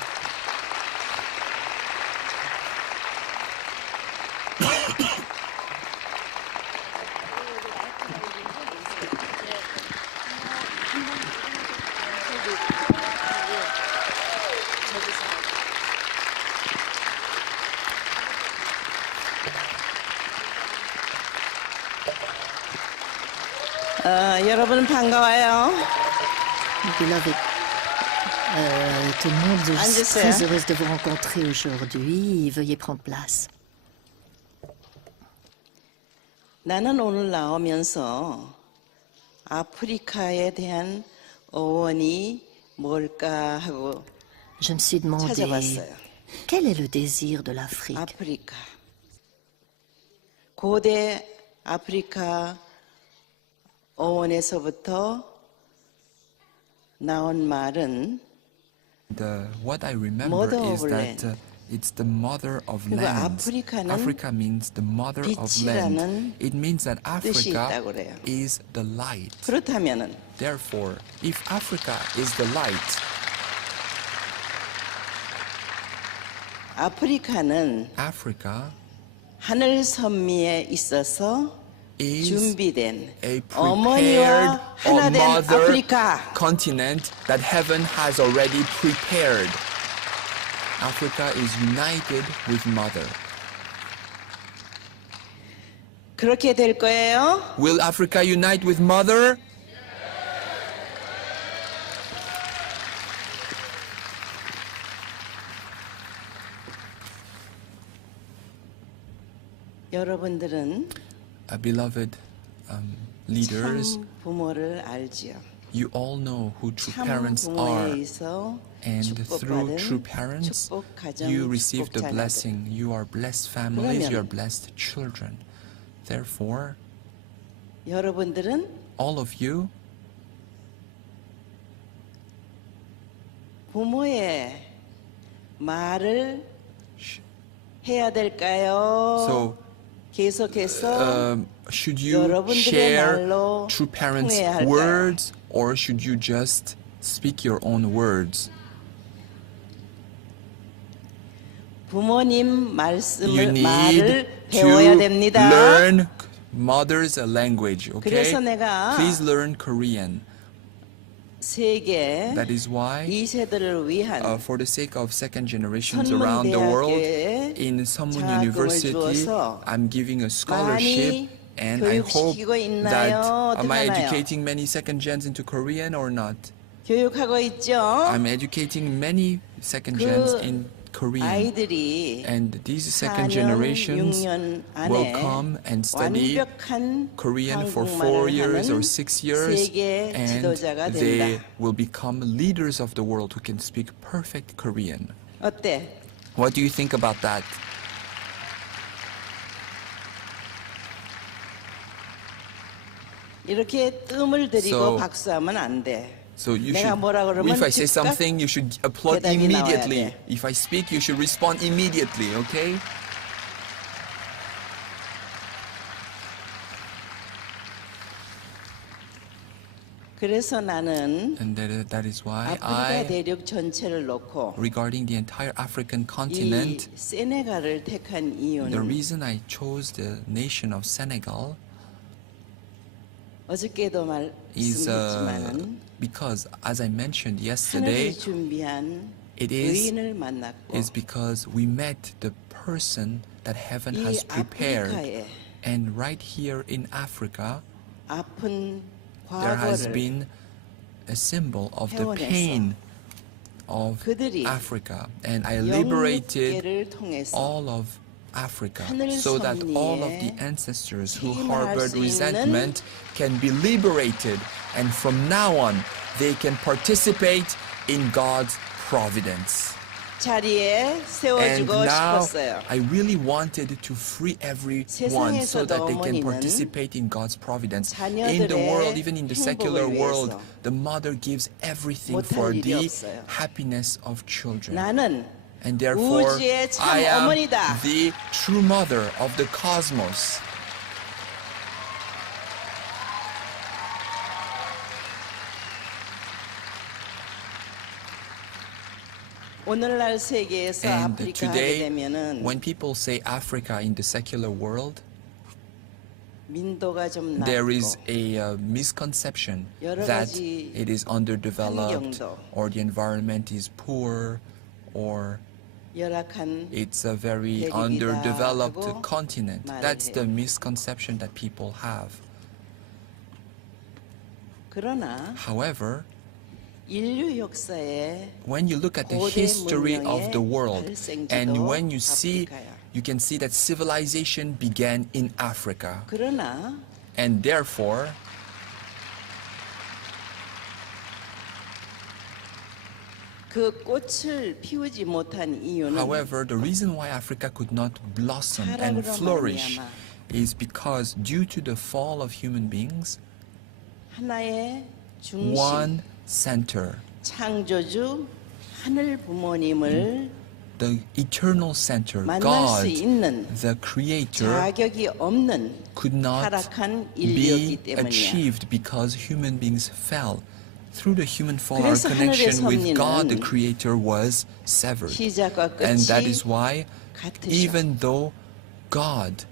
여러분 반가워요. Beloved, tout le monde, je suis 앉으세요. très heureuse de vous rencontrer aujourd'hui. Veuillez prendre place. 나는 오늘 나오면서 아프리카에 대한 어원이 뭘까 하고 Je me suis demandé, 찾아봤어요. quel est le désir de l'Afrique? 아프리카. 고대 아프리카 어원에서부터 나온 말은 What I remember Mother is of that land. it's the mother of 그리고 lands. 아프리카는 Africa means the mother of land. 빛이라는 It means that 뜻이 Africa 있다고 그래요. is the light. 그렇다면은 Therefore, if Africa is the light, 아프리카는 Africa 하늘 선미에 있어서 is 준비된 a 어머니와 prepared 하나 or 된 mother 아프리카. continent that heaven has already prepared. Africa is united with mother. 그렇게 될 거예요. Will Africa unite with mother? 여러분들은 Beloved leaders, 참 부모를 알지요. you all know who true 참 parents 부모에 are. 의해서 And through true 축복받은 parents, 축복 가정, you receive the 축복 자녀들. blessing. You are blessed families, you are 그러면 blessed children. Therefore, 여러분들은 all of you, 부모의 말을 해야 될까요? so 계속해서 should you 여러분들의 share 말로 true parents' 통해야 할까요? words or should you just speak your own words? 부모님 You 말씀을 need 말을 to 배워야 됩니다. learn mother's language, okay? 그래서 내가 Please learn Korean. 세계 That is why 2세들을 위한 for the sake of second generations around the world, 선문대학교에 in Sunmun 장학금을 University, 주어서 I'm giving a scholarship, 많이 and I hope 교육시키고 that 있나요? am I 어떡하나요? educating many second gens into Korean or not? 교육하고 있죠. I'm educating many second gens 그 in Korean, 아이들이 and these second 4년, generations 6년 will 안에 come and study 완벽한 Korean for 4 한국말을 years or 하는 6 years, 세계 and 지도자가 they 된다. will become leaders of the world who can speak perfect Korean. 어때? What do you think about that? 이렇게 뜸을 들이고 So- 박수하면 안 돼. So you 내가 should, 뭐라 그러면 if I say 즉각 something, you should applaud 대답이 나와야 immediately. 돼. If I speak, you should respond immediately, okay? 그래서 나는 And that is why 아프리카 I, 대륙 전체를 놓고 regarding the entire African 이 continent, 세네갈을 택한 the 이유는 reason I chose the nation of Senegal 어저께도 is 말씀했지만은 because, as I mentioned 하늘이 yesterday, 준비한 It is 의인을 만났고 because we met the person that heaven has 이 prepared. 아프리카에 And right here in Africa, 아픈 there has 과거를 been a symbol of the 회원해서 pain of 그들이 Africa. And I liberated 영육계를 통해서 all of Africa 하늘 so that all of the 섭리에 ancestors who 책임을 할 harbored 수 있는 resentment can be liberated. And from now on, they can participate in God's providence. 자리에 And 세워주고 now 싶었어요. I really wanted to free everyone so that they can 세상에서도 participate in God's providence. In the 자녀들의 world, even in the secular 행복을 world, 위해서 the mother gives everything 못할 for 일이 the 없어요. happiness of children. 나는 And therefore, 우주의 참 I am 어머니다. the true mother of the cosmos. 오늘날 세계에서 And 아프리카 하게 today, 되면은 when people say Africa in the secular world, 민도가 좀 there 낮고 is a misconception 여러 that 가지 it is underdeveloped 환경도 or the environment is poor or 열악한 it's a very 대륙이다 underdeveloped 하고 continent. 말을 That's the 해요. misconception that people have. 그러나 However, 인류 역사에 when you look at the 고대 history of the 문명의 world and 발생지도 when you see, 아프리카야. you can see that civilization began in Africa. 그러나 And therefore, 그 꽃을 피우지 못한 이유는 however, the reason why Africa could not blossom and 타락으로 flourish 말미암아 is because due to the fall of human beings, 하나의 중심 one center, 창조주 하늘 부모님을 the eternal center, 만날 God, 수 있는 the creator, 자격이 없는 could not 타락한 be 인류였기 때문이야. achieved because human beings fell. Through the human fall, our 그래서 하늘의 connection with God, the 섭리는 creator, was severed. 시작과 And that 끝이 is why, 같으셔. even though God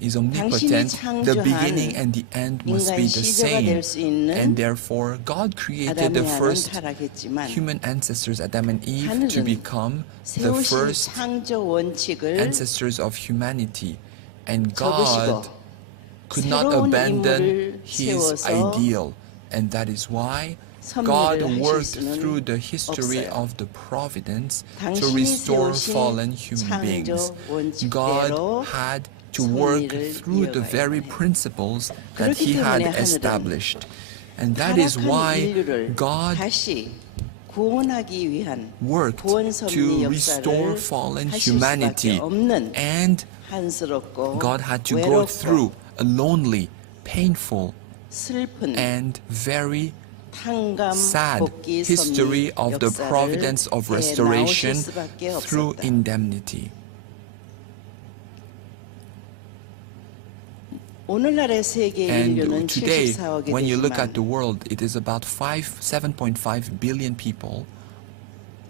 is 당신이 omnipotent, the 창조한 beginning and the end must 인간 be the 시조가 same. 될 수 있는 And therefore, God created the 아담이 first 타락했지만 human ancestors, Adam and Eve, to 하늘은 become the 세우신 first 창조 원칙을 ancestors of humanity. And 접으시고 God could not 새로운 abandon 인물을 his 세워서 ideal. And that is why 섭리를 God 하실 worked 수는 through the history 없어요. of the providence to 당신이 restore 세우신 fallen human beings. 창조 God 원칙대로 had to work 섭리를 through the 이어가야 very 해. principles that 그렇기 he had 때문에 하늘은 established. And that is 타락한 why 인류를 God 다시 구원하기 위한 worked 구원 섭리 to restore 역사를 fallen 하실 수밖에 humanity. 없는 And 한스럽고 God had to go through 외롭고 a lonely, painful, 슬픈 and very 탕감 sad 복귀 history 섭리 of the 역사를 providence of 해 restoration 나오실 수밖에 through 없었다. indemnity. 오늘날의 세계 인류는 And today, 74억이 when you look at 되지만 the world, it is about 7.5 billion people.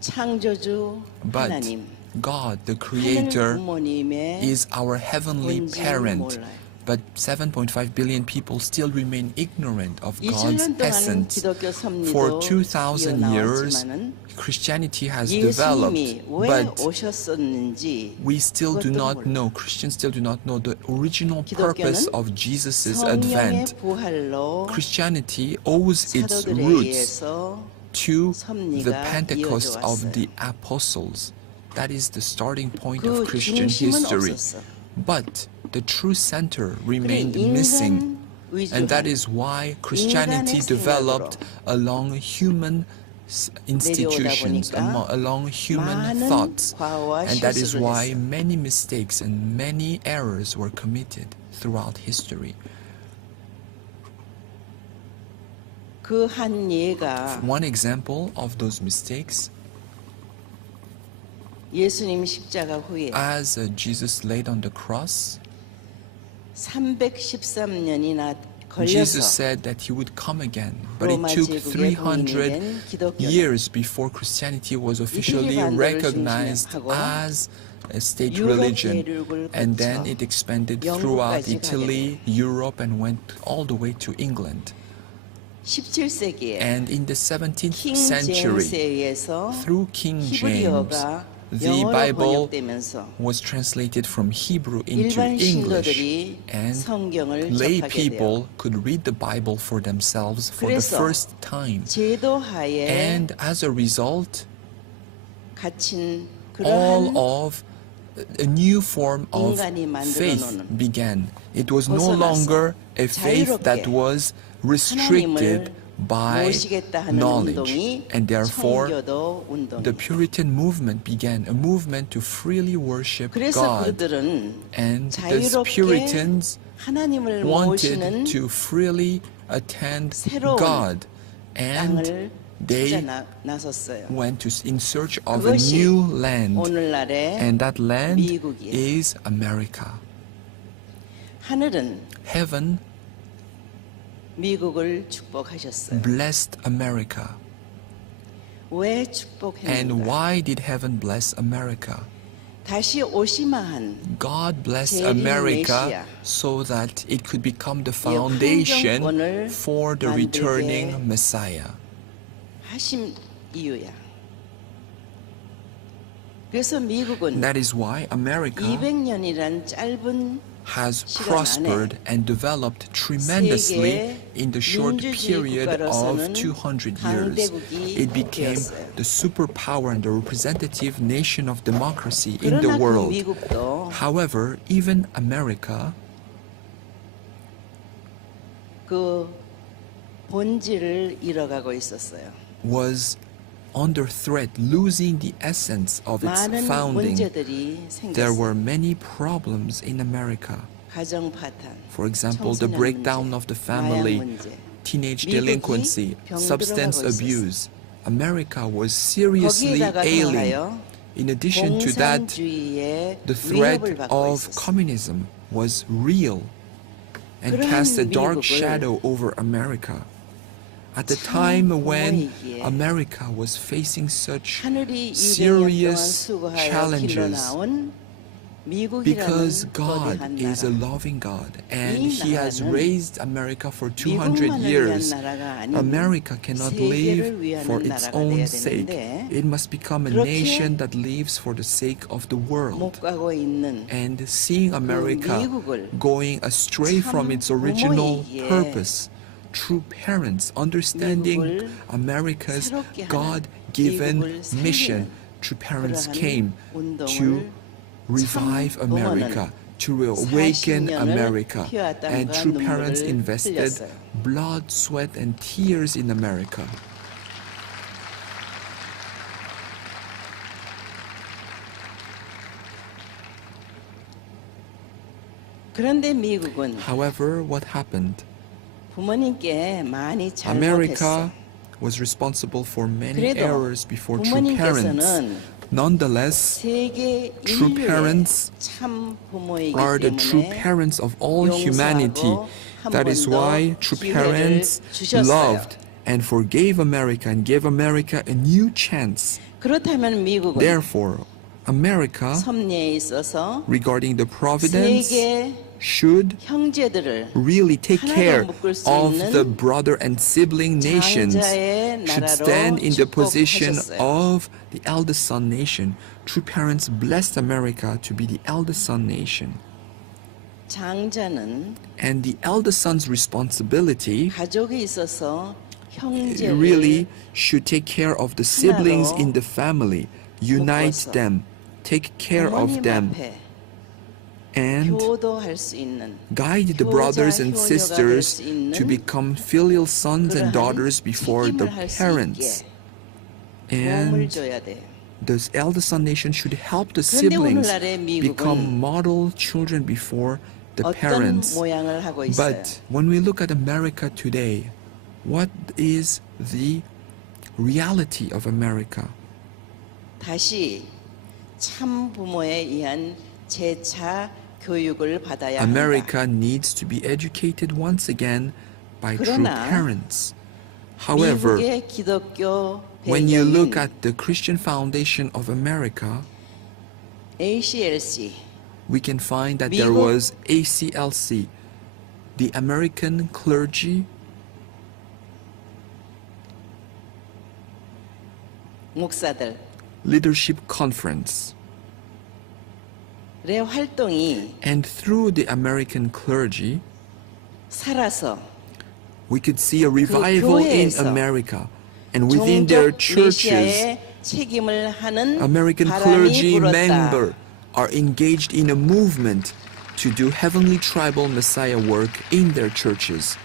창조주 But 하나님 God, the 하늘 Creator, 부모님의 is our heavenly 뭔지를 parent. 몰라요. But 7.5 billion people still remain ignorant of 2000년 God's 동안 essence. 기독교 For 섭리도 2,000 years, 이어나왔지만은 Christianity has 예수님이 developed, 왜 but 오셨었는지 we still do 그것도 not 몰라요. know, Christians still do not know the original purpose 기독교는 of Jesus' 성령의 advent. 부활로 Christianity owes its 사도들에 roots 의해서 to 섭리가 the Pentecost 이어져 of 왔어요. the apostles. That is the starting point 그 of Christian 중심은 history. 없었어. But the true center 그래, remained 인간 missing. And that 위주한 is why Christianity 인간의 developed 생각으로 along human institutions, 보니까 along human 많은 thoughts. 과오와 And that is 실수를 why 했어. many mistakes and many errors were committed throughout history. 그 한 예가 One example of those mistakes, 예수님 십자가 후에 as Jesus laid on the cross, 313년이나 Jesus 걸려서 said that he would come again, but it 로마 took 제국의 300 봉인된 기독교는 years before Christianity was officially 반도를 recognized 중심하고 as a state 유럽 religion. 대륙을 And 거쳐 then it expanded throughout 영국까지 Italy, Europe, and went all the way to England. 17세기에 And in the 17th 킹 century, 제임스에 의해서 through King James, 히브리어가 the 영어로 Bible 번역되면서 was translated from Hebrew into 일반 English, 신도들이 and 성경을 lay 접하게 people 돼요. could read the Bible for themselves for the 그래서 first time. 제도하에 And as a result, 갇힌 all 그러한 of a new form of 인간이 만들어 faith 놓은 began. It was no 벗어나서 longer a faith that 자유롭게 was restricted 하나님을 by 모시겠다 하는 knowledge, 운동이 and therefore 청교도 the 운동이에요. Puritan movement began, a movement to freely worship 그래서 God. 그들은 And the 자유롭게 Puritans 하나님을 wanted 모시는 to freely attend 새로운 God, and 땅을 they 찾아 나섰어요. went in search of a 그것이 new land, 오늘날의 and that land 미국이에요. is America. 하늘은 Heaven 미국을 축복하셨어요. blessed America. 왜 And 축복했는가? why did heaven bless America? 다시 오시마한 God blessed 재림 America 메시아. so that it could become the 황정권을 foundation for the 만들게 returning Messiah. 하신 이유야. 그래서 미국은 That is why America 200년이란 짧은 has 시간 prospered and developed tremendously in the short 민주주의 period of 국가로서는 200 years. 강대국이 It became 되었어요. the superpower and the representative nation of democracy in the 그러나 그 world. 미국도 However, even America 그 본질을 잃어가고 있었어요. was under threat, losing the essence of its 많은 founding. 문제들이 There 생겼어요. were many problems in America. 가정 파탄, For example, the 청소년 breakdown 문제, of the 마약 family, 문제. teenage 미국이 delinquency, 병들어가고 substance 있었어요. abuse. America was seriously 거기에다가 ailing. 더하여 In addition to that, 공산주의의 the threat 위협을 받고 of 있었어요. communism was real and 그러한 cast a dark 미국을 shadow over America. At the 참 time when 부모이기에 America was facing such 하늘이 200년 동안 serious 수고하여 길러 challenges, 나온 because 미국이라는 God 거대한 is a 나라. loving God and 이 He has 나라는 raised America for 200 미국만을 years. 위한 나라가 아닌 America cannot 세계를 live 위하는 for its 나라가 own 돼야 sake. 되는데 It must become a 그렇게 nation that lives for the sake of the world. 못 가고 있는 And seeing America 미국을 going astray from 참 its original 부모이기에 purpose, true parents understanding 미국을 America's 새롭게 하는 God-given 미국을 살리는 mission, true parents 그러한 came to 운동을 revive 참 America, 부모는 to awaken 40년을 America. 피와 And 땀과 true parents 눈물을 invested 흘렸어요. blood, sweat, and tears in America. 그런데 미국은 However, what happened? 부모님께 많이 잘못했어. America was responsible for many 그래도 errors before true parents. 부모님께서는 Nonetheless, 세계 true 인류의 parents 참 부모이기 are the true 때문에 parents of all humanity. 용서하고 That is 한 번 더 why true 기회를 parents 주셨어요. loved and forgave America and gave America a new chance. 그렇다면 미국은 Therefore, America, 섭리에 있어서 regarding the providence, 세계 should 형제들을 really take care 하나로 묶을 수 of 있는 the brother and sibling nations, 장자의 should 나라로 stand in the position 축복하셨어요. of the eldest son nation. True parents blessed America to be the eldest son nation. 장자는 And the eldest son's responsibility 가족에 있어서 형제를 really should take care of the siblings in the family, unite 묶어서 them, take care of 부모님 them, 앞에 and 효도할 수 있는 guide the 효자, brothers and 효녀가 sisters 될 수 있는 to become filial sons and 그러한 daughters before the 책임을 할수 parents. 있게 도움을 And 줘야 돼. the eldest son nation should help the 그런데 siblings 오늘날의 미국은 become model children before the 어떤 parents. 모양을 하고 있어요. But when we look at America today, what is the reality of America? 다시 참 부모에 의한 재차 교육을 받아야 America 한다. needs to be educated once again by true 그러나 parents. However, 미국의 기독교 when you look 배경인 at the Christian foundation of America, ACLC, we can find that there 미국 was ACLC, the American Clergy 목사들의 leadership conference. 활동이 And through the American clergy, 살아서 we could see a revival in 교회에서 America. And within their 종족 churches, 메시아의 책임을 하는 American 바람이 clergy 불었다. members are engaged in a movement to do heavenly tribal Messiah work in their churches.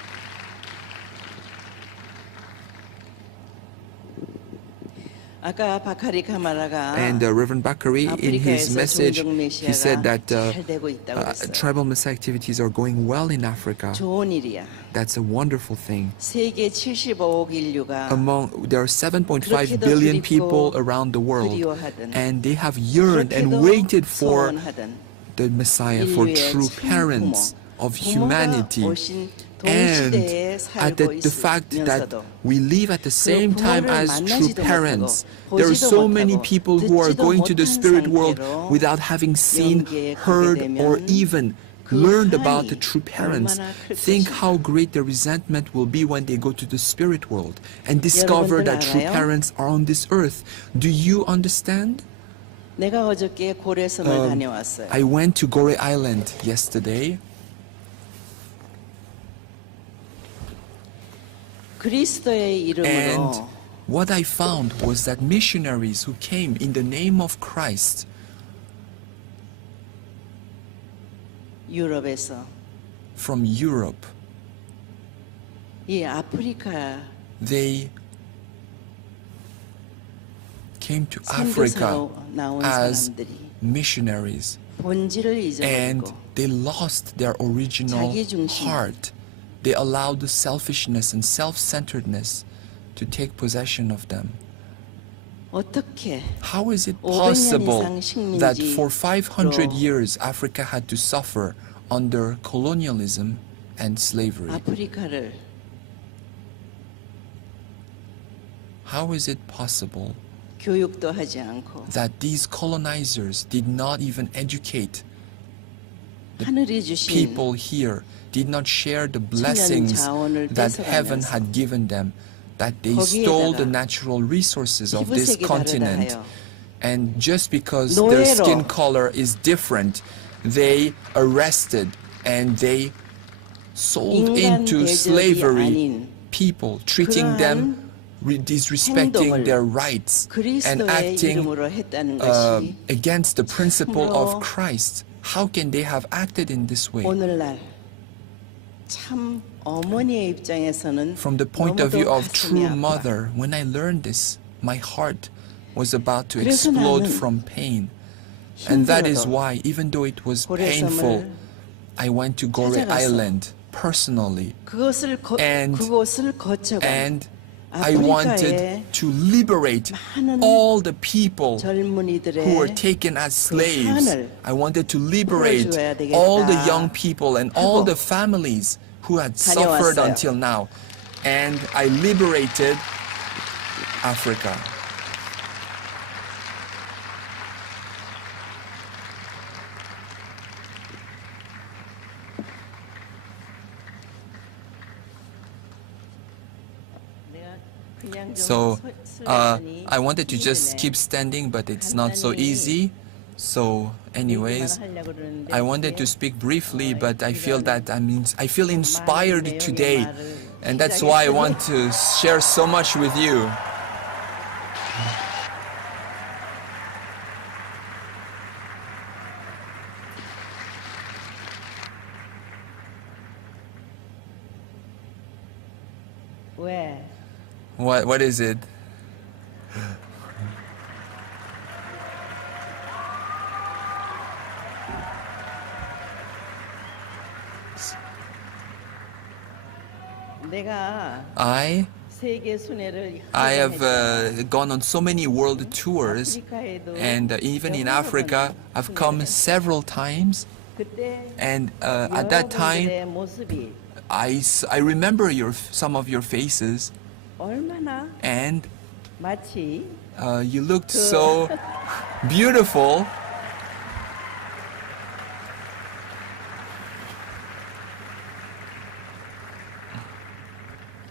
아까 바카리 카마라가 And Reverend Bakari, in his 아프리카에서 message, 종족 he said 메시아가 that 잘 되고 있다고 그랬어요. tribal Messiah activities are going well in Africa. 좋은 일이야. That's a wonderful thing. 세계 75억 인류가 There are 7.5 그렇게도 billion 그립고 people around the world, 그리워하던 and they have yearned and 그렇게도 waited for 소원하던 the Messiah, for 인류의 true 참 parents 부모, of 부모가 humanity. 오신 And 동시대에 at 살고 the fact that 있으면서도 we live at the same time 부모를 as true 만나지도 parents, 못하고, there are 보지도 so many 못하고, people who are 듣지도 going to the 못한 spirit world 상태로 without having seen, 영계에 가게 heard, or 되면 even 그 learned about the 한이 true parents. 얼마나 클 Think 것인가. how great the resentment will be when they go to the spirit world and discover 여러분들 that true 알아요? parents are on this earth. Do you understand? 내가 어저께 고래섬을 다녀왔어요. I went to Gore Island yesterday. 그리스도의 And 이름으로 what I found was that missionaries who came in the name of Christ 유럽에서 from Europe, 이 아프리카 they came to Africa 선교사로 나온 as 사람들이 missionaries, 본질을 and 잊어버리고 they lost their original 자기중심. heart. They allowed the selfishness and self-centeredness to take possession of them. 어떻게 How is it 500년 possible 이상 that for 500 식민지로 years Africa had to suffer under colonialism and slavery? 아프리카를 How is it possible 교육도 하지 않고 that these colonizers did not even educate 하늘이 주신 people here, did not share the blessings 자원을 that heaven 뺏어가면서 had given them, that they 거기에다가 stole the natural resources of this 피부색이 continent, 다르다 하여 and just because their 노예로 skin color is different, they arrested and they sold 인간 into 대접이 slavery 아닌 people, treating them, disrespecting their rights, and 그리스도의 acting 이름으로 했다는 것이 against the principle 참으로 of Christ. How can they have acted in this way? 오늘날 참 어머니의 입장에서는 From the point of view 너무도 of 가슴이 true 아파. mother, when I learned this, my heart was about to 그래서 explode 나는 from pain. And that is 힘들어도 why, even though it was painful, 고래섬을 I went to Gore 찾아가서 Island personally. And- 그곳을 거쳐가 And I wanted to liberate all the people 젊은이들의 who were taken as slaves. 한을 I wanted to liberate 풀어줘야 되겠다. all the young people and all 하고 the families who had suffered 다녀왔어요. until now. And I liberated Africa. So I wanted to just keep standing, but it's not so easy. So anyways, I wanted to speak briefly, but I feel that I feel inspired today, and that's why I want to share so much with you. 왜? What is it? 내가 I 세계 순회를 have 했잖아. gone on so many world tours, 아프리카에도 and even in Africa, I've come several times. 그때 And at that time, 여러분들의 모습이 I remember some of your faces, 얼마나 and 마치 you looked so beautiful.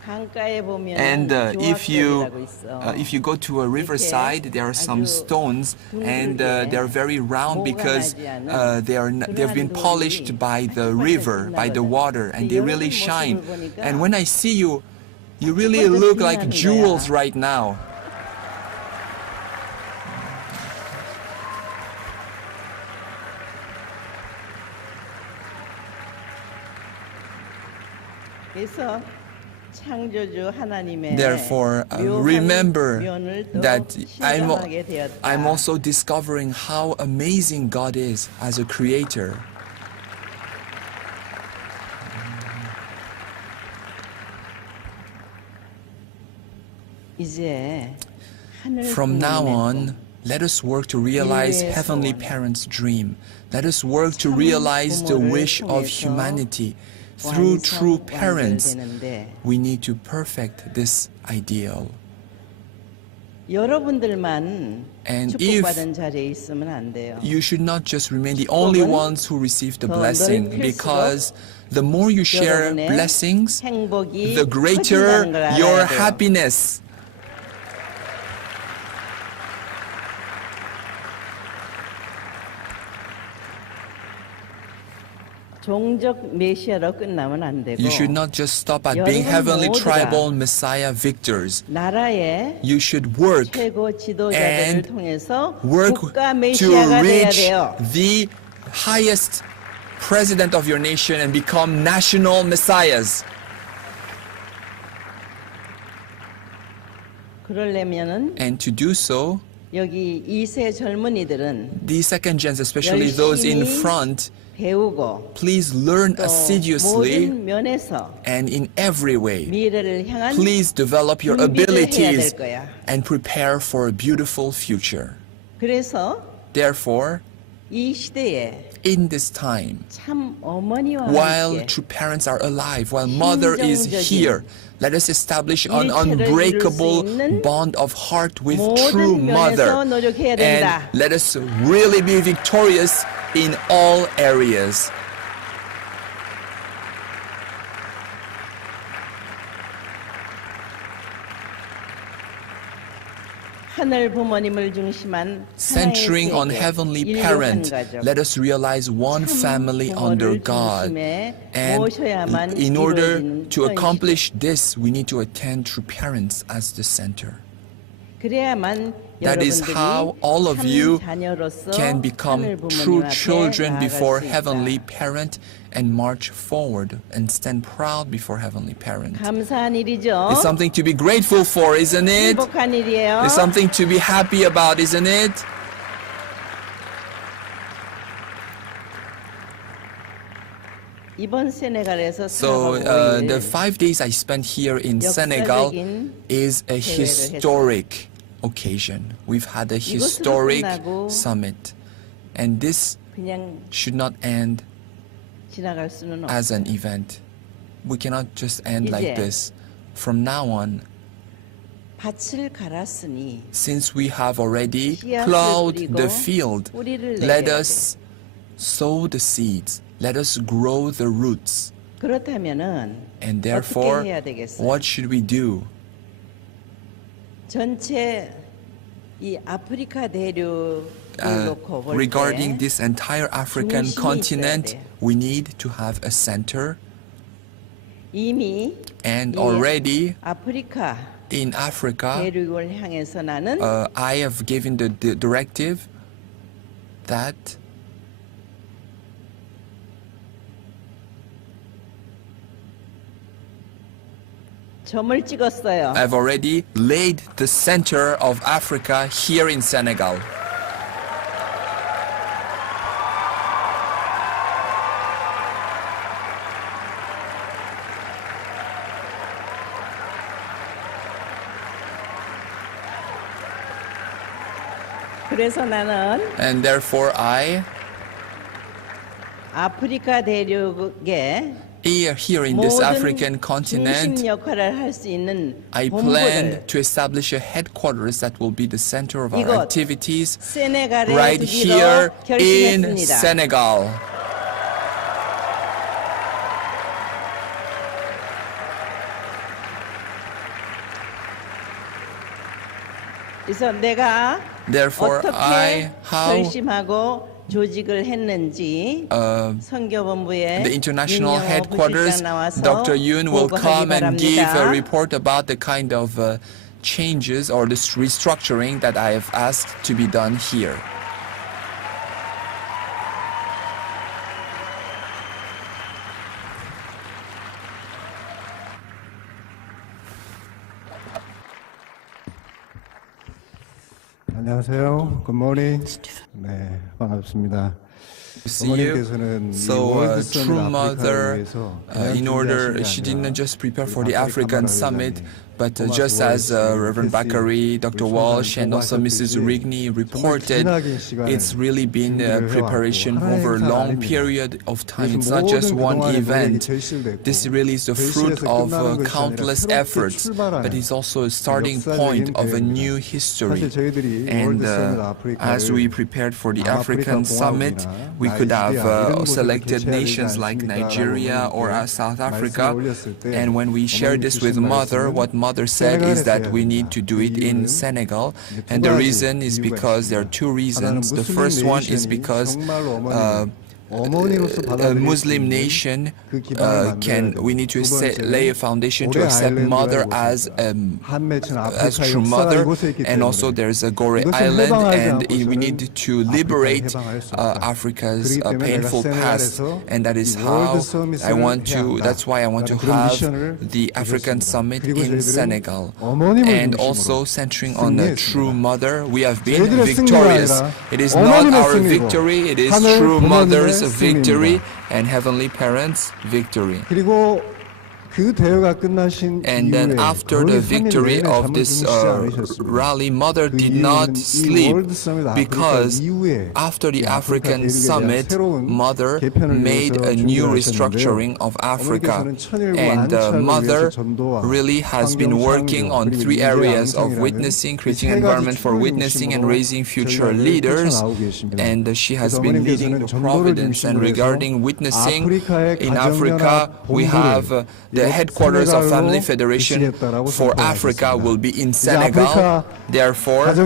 강가에 보면 And if 조각들이라고 있어. you go to a riverside, there are some stones, and they're very round because they've been polished by the river, by the water, and they really shine. And when I see you, you really look like jewels right now. 그래서 창조주 하나님의 Therefore, 묘한 remember 면을 더 that 실감하게 되었다. I'm also discovering how amazing God is as a creator. 이제 하늘 From now 부모님의 on, let us work to realize 인류의 Heavenly 소원. Parents' dream. Let us work to realize the 부모를 wish of 통해서 humanity. Through true 완성, parents, 완결되는데 we need to perfect this ideal. 여러분들만 And if 축복받은 자리에 있으면 안 돼요. you should not just remain the only ones who receive the 더 blessing, 넓힐수록 because the more you share 여러분의 blessings, 행복이 the greater 커진다는 걸 your 알아야 돼요. happiness. 종족 메시아로 끝나면 안 되고 You should not just stop at being 여러분 heavenly 모두가 tribal Messiah victors. 나라의 You should work 최고 지도자들을 and 통해서 work 국가 to 메시아가 돼야 reach 돼요. the highest president of your nation and become national messiahs. 그러려면은 And to do so, 여기 2세 젊은이들은 the second gens, especially those in 열심히 front, 배우고 please learn 또 assiduously 모든 면에서 and in every way. 미래를 향한 Please develop your 준비를 해야 될 abilities 거야. and prepare for a beautiful future. 그래서 Therefore, 이 시대에 in this time, 참 어머니와 while 함께 true parents are alive, while mother is 심정적인 here, let us establish an 일체를 unbreakable 이룰 수 있는 bond of heart with 모든 true 면에서 mother. 노력해야 And 된다. let us really be victorious in all areas. 하늘 부모님을 중심한 Centering on 하나의 heavenly 세계, parent, 인류 한 가족. let us realize one family under 부모를 God. 중심에 And 모셔야만 in order 이루어지는 to 현 accomplish this, we need to attend true parents as the center. 그래야만 That is 여러분들이 how all of 참 you 자녀로서 can 하늘 become 부모님 true 앞에 children 나아갈 before 수 있다. heavenly parent and march forward and stand proud before heavenly parent. 감사한 일이죠. It's something to be grateful for, isn't it? 행복한 일이에요. It's something to be happy about, isn't it? 이번 세네갈에서 So 4박 the 5일 5 days I spent here in Senegal 역사적인 is a 대회를 historic occasion. We've had a 이것으로 historic 끝나고 summit. And this 그냥 should not end 지나갈 수는 as 없어요. an event. We cannot just end like 이제 this. From now on, 밭을 갈았으니 since we have already 씨앗을 plowed 뿌리고 the field, 뿌리를 let 내려야 us sow the seeds. Let us grow the roots. 그렇다면은 And 어떻게 therefore, 해야 되겠어요? what should we do? 전체 이 아프리카 대륙을 놓고 볼 Regarding 때 this entire African 중심이 continent, 있어야 돼요. we need to have a center. 이미 And 이 already 아프리카 in Africa, 대륙을 향해서 나는 I have given the directive that 점을 찍었어요. I've already laid the center of Africa here in Senegal. 그래서 나는 And therefore 아프리카 대륙에 here in this 모든 African 중심 continent, 역할을 할 수 있는 I plan 본부를 to establish a headquarters that will be the center of our 이곳 activities 세네갈에 right here 두기로 in 결심했습니다. Senegal. 그래서 내가 Therefore, 어떻게 how 결심하고 조직을 했는지 선교본부에 the international 민영호 headquarters, 부실장 나와서 Dr. Yoon will 보고하기 come and give a 바랍니다. report about the kind of changes or this restructuring that I have asked to be done here. 안녕하세요. Good morning. 네, 반갑습니다. See you. 어머님께서는 So, True Mother, in order, she didn't just prepare for the African summit, but just as Reverend Bakari, Dr. Walsh, and also Mrs. Rigny reported, it's really been a preparation over a long period of time. It's not just one event. This really is the fruit of countless efforts, but it's also a starting point of a new history. And as we prepared for the African summit, we could have selected nations like Nigeria or South Africa. And when we shared this with Mother, what Mother said is that we need to do it in Senegal. And the reason is because there are two reasons. The first one is because a Muslim nation we need to lay a foundation to accept Mother as true Mother, and also there's a Gore Island, and we need to liberate Africa's painful past, and that is how that's why I want to have the African summit in Senegal. And also centering on the true Mother, we have been victorious. It is not our victory, it is true Mother's victory and Heavenly Parents' victory. And then after the victory of this rally, Mother did not sleep, because after the African summit, Mother made a new restructuring of Africa. And Mother really has been working on 3 areas of witnessing, creating an environment for witnessing, and raising future leaders. And she has been leading the Providence. And regarding witnessing in Africa, we have the headquarters of Family Federation for Africa will be in Senegal. Therefore, the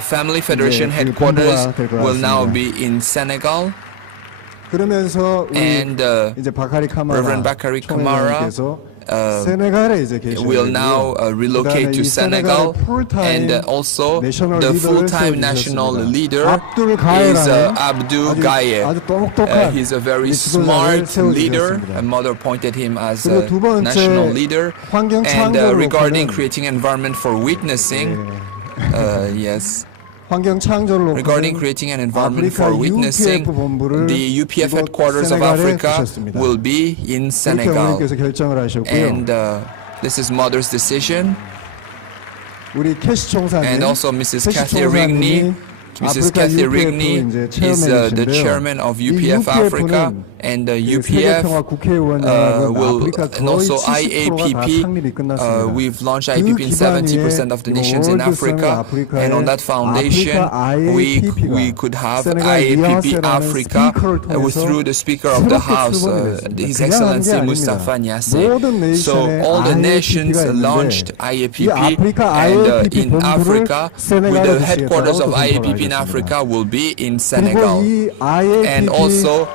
Family Federation headquarters will now be in Senegal. And Reverend Bakari Kamara will now relocate to Senegal, and also the full-time national leader is Abdou Gaye. He's a very smart leader. Mother appointed him as a national leader. And regarding creating an environment for witnessing, yes. Regarding creating an environment for witnessing, the UPF headquarters of Africa will be in Senegal. And this is Mother's decision. And also Mrs. Kathy Rigny. Mrs. Kathy Rigny is the chairman of UPF Africa, and UPF will, and also IAPP, we've launched IAPP in 70% of the nations in Africa, and on that foundation, we could have IAPP Africa through the Speaker of the House, His Excellency Mustafa Niasse. So all the nations launched IAPP, and in Africa, with the headquarters of IAPP in Africa will be in Senegal. And also,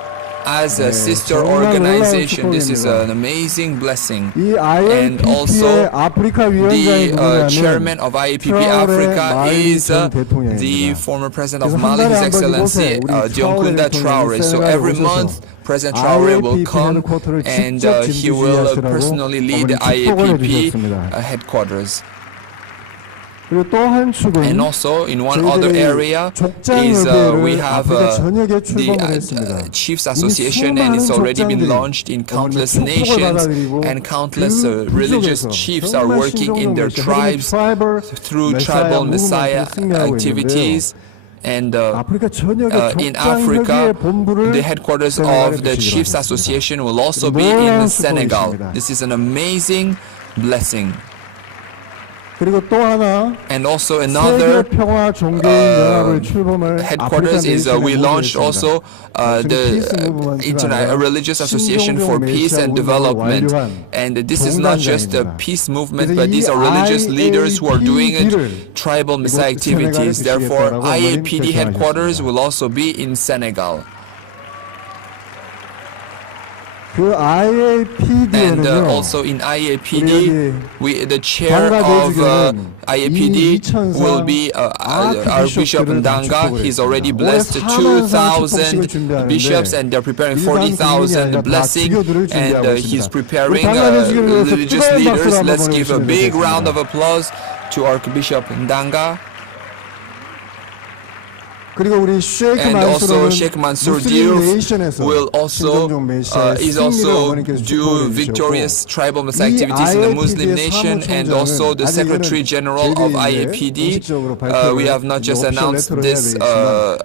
as a sister organization, this is an amazing blessing. And also, the chairman of IAPP Africa is the former president of Mali, His Excellency Dioncounda Traoré. So every month, President Traoré will come, and he will personally lead the IAPP headquarters. And also, in one other area, is we have the Chiefs Association, and it's already been launched in countless nations, and countless religious chiefs are working in their tribes through tribal Messiah activities. And in Africa, the headquarters of the Chiefs Association will also be in Senegal. This is an amazing blessing. 그리고 또 하나 And also 세계 another 평화 종교인 연합을 출범을 headquarters is we launched also the Religious Association for Peace and Development, and this is not just a peace movement, but these are religious leaders who are doing tribal Messiah activities. Therefore, IAPD headquarters will also be in Senegal. 그 And IAPD에는요. also in IAPD, the chair of IAPD will be Archbishop Ndanga. He's already blessed 2,000 bishops, and they're preparing 40,000 blessing, and he's preparing religious leaders. Let's give a big round of applause to Archbishop Ndanga. 그리고 우리 셰이크 And also 만수르는 Sheikh Mansour 무슬림 Diouf 네이션에서 will also 신정종 메시아의 is 승리를 also 어머니께서 do 축복해 victorious 주셨고 tribal Messiah activities in the Muslim nation, and also the Secretary General of IAPD. We have not just announced this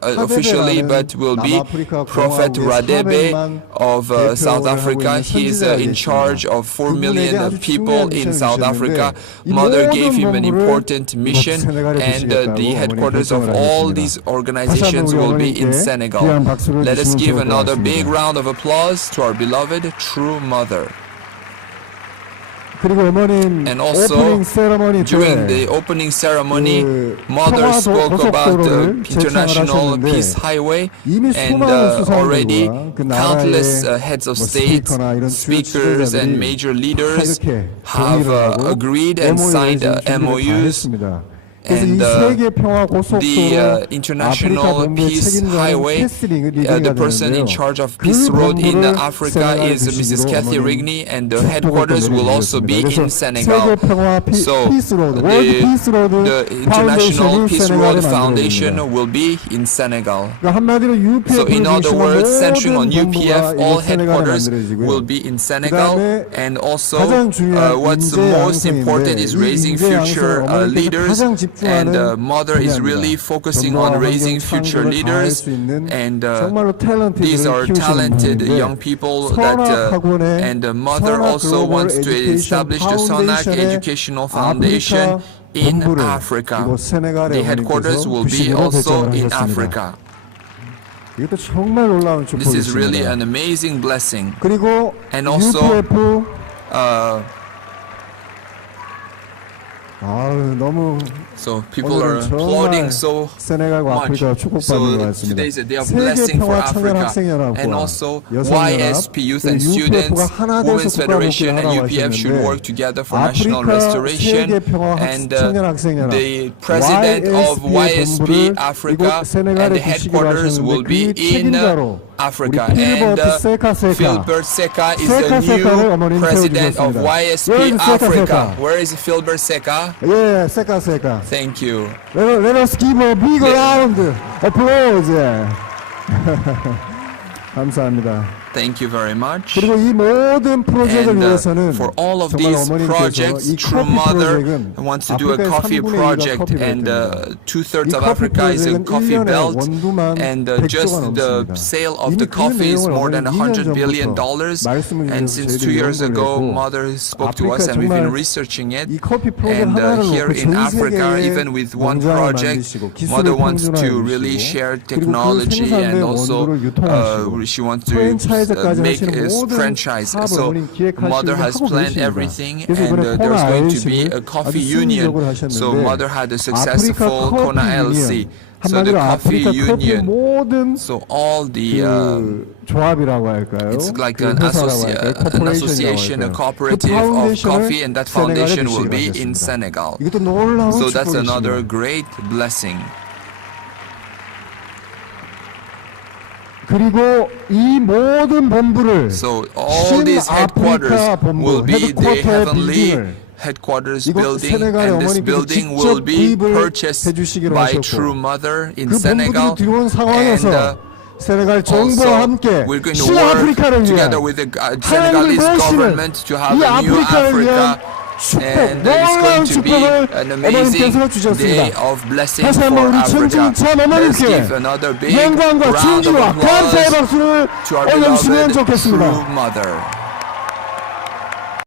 officially, but will be Prophet Radebe of South Africa. He is in charge of 4 million people in South Africa. Mother gave him an important mission, and the headquarters of all these organizations will be in Senegal. Let us give another big round of applause to our beloved true mother. 그리고 어머님 And also, 오프닝 세레머니 During 때 the opening ceremony, Mother 평화 spoke about the 고속도로를 International 제창을 Peace 하셨는데 Highway, 이미 and 수많은 already 수상들과 그 countless 나라의 heads of 뭐 state, 스피커나 이런 speakers, and 지도자들이 major leaders 이렇게 have 동의를 하고 agreed and signed MOU에 준비를 다 MOUs. 했습니다. 그래서 And 이 세계 평화 고속도로 the 아프리카 International 본부의 Peace 책임자는 Highway, 캐스링을 the 리딩해야 person in 되는데요. charge of 그 Peace Road in 본부를 Africa 세네갈 is Mrs. 중심으로 Kathy 어머님 Rigney, and the 축복을 headquarters will also be 내려주셨습니다. in 그래서 Senegal. 세계 평화 So 피스 로드, 월드 피스 로드 the International 파운데이션을 Peace 세네갈에 Road 만들어야 Foundation 됩니다. will be in Senegal. 그러니까 한마디로 So UPF in other words, centering on 모든 UPF, 본부가 all 이곳 세네갈에 headquarters 만들어지고요. will be in Senegal, 그다음에 and also 가장 중요한 what's 인재 most important 양성인데 is 이 raising 인재 future 양성을 어머니께서 leaders, 가장 and 집중하는 Mother is really focusing on raising future leaders, and these are talented young people that and Mother also wants to establish the Sonak Educational Foundation in Africa. The headquarters will be also in Africa. 이것도 정말 놀라운 This is really 축복이십니다. an amazing blessing. 그리고 And also, UPF 너무 So people are applauding so 세네갈과 much. 아프리카가 축복받는 것 So 같습니다. today's a day of 세계 blessing for 평화 청년 Africa. 학생연합과 And also 여성연합, YSP Youth and 그리고 Students, UPF가 하나 Women's 돼서 Federation and 국가복귀를 UPF should 하라고 work together for national 아프리카 restoration. 세계 평화 And 청년 학생연합 the president of YSP Africa and the headquarters will be in Africa. And Philbert Seka is the new president of YSP Africa. Where is Philbert Seka? 예, 세카. Thank you. Let us give a big round applause. 감사합니다. Thank you very much. 그리고 이 모든 프로젝트를 And 위해서는 for all of 정말 these 어머님께서 projects, 이 True 커피 Mother 프로젝트는 wants to do a 아프리카의 coffee 3분의 2가 project, 커피 and 벨트입니다. 2/3 이 of 커피 Africa is a 프로젝트는 coffee 1년에 belt, 원두만 and 100조가 just the 넘습니다. sale of 이미 the 그 coffee is 내용을 more than 어머니 2년 $100 billion. 전부터 말씀을 And 주셔서 since 2 저희들이 years 연구를 ago, 했고 Mother spoke to us, 아프리카 and we've been 정말 researching it. 이 커피 프로젝트 And 하나를 here 놓고 in 전 Africa, 세계에 even with one 농장을 project, 만드시고 Mother 기술을 wants to really 평준화해 share 주시고 그리고 그 technology, and 생산된 also 원두를 유통하시고 she wants to 프랜차이즈까지 make 하시는 a 모든 franchise. 사업을 So 어머님 기획하시고 Mother has 하고 planned 계십니다. everything, 그래서 and 이번에 there's 코나 going to be ILC를 a coffee 아주 union. 승리적으로 So 하셨는데 Mother had a 아프리카 successful Kona 커피 LC. 유니언 So the 한마디로 coffee 아프리카 커피 union. 모든 So all the 그 조합이라고 할까요? it's like 그 an, 회사라고 할까요? an association, a 코퍼레이션이라고 할까요? cooperative 그 of coffee, and that 파운데이션을 foundation will be 세네갈에 in 주시기로 Senegal. 하셨습니다. 이것도 놀라운 So that's another 축복이십니다. great blessing. 그리고 이 모든 본부를 So all these headquarters will be the heavenly headquarters building, and this building will be purchased by True Mother in 그 Senegal. 본부들이 들어온 And 상황에서 세네갈 정부와 also, 함께 we're going to work 신아프리카를 위해 together with the 하나님을 Senegalese 모시는 government to have 이 a new 아프리카를 위한 Africa. 축복, And it's 놀라운 going to be 축복을 an amazing 어머님께서 day 주셨습니다. of blessing 다시 for 한번 우리 Africa. 천지참 Let's 어머님께 give another big 영광과 round of 존귀와 감사의 applause 박수를 to our 올려주시면 beloved 좋겠습니다. True Mother.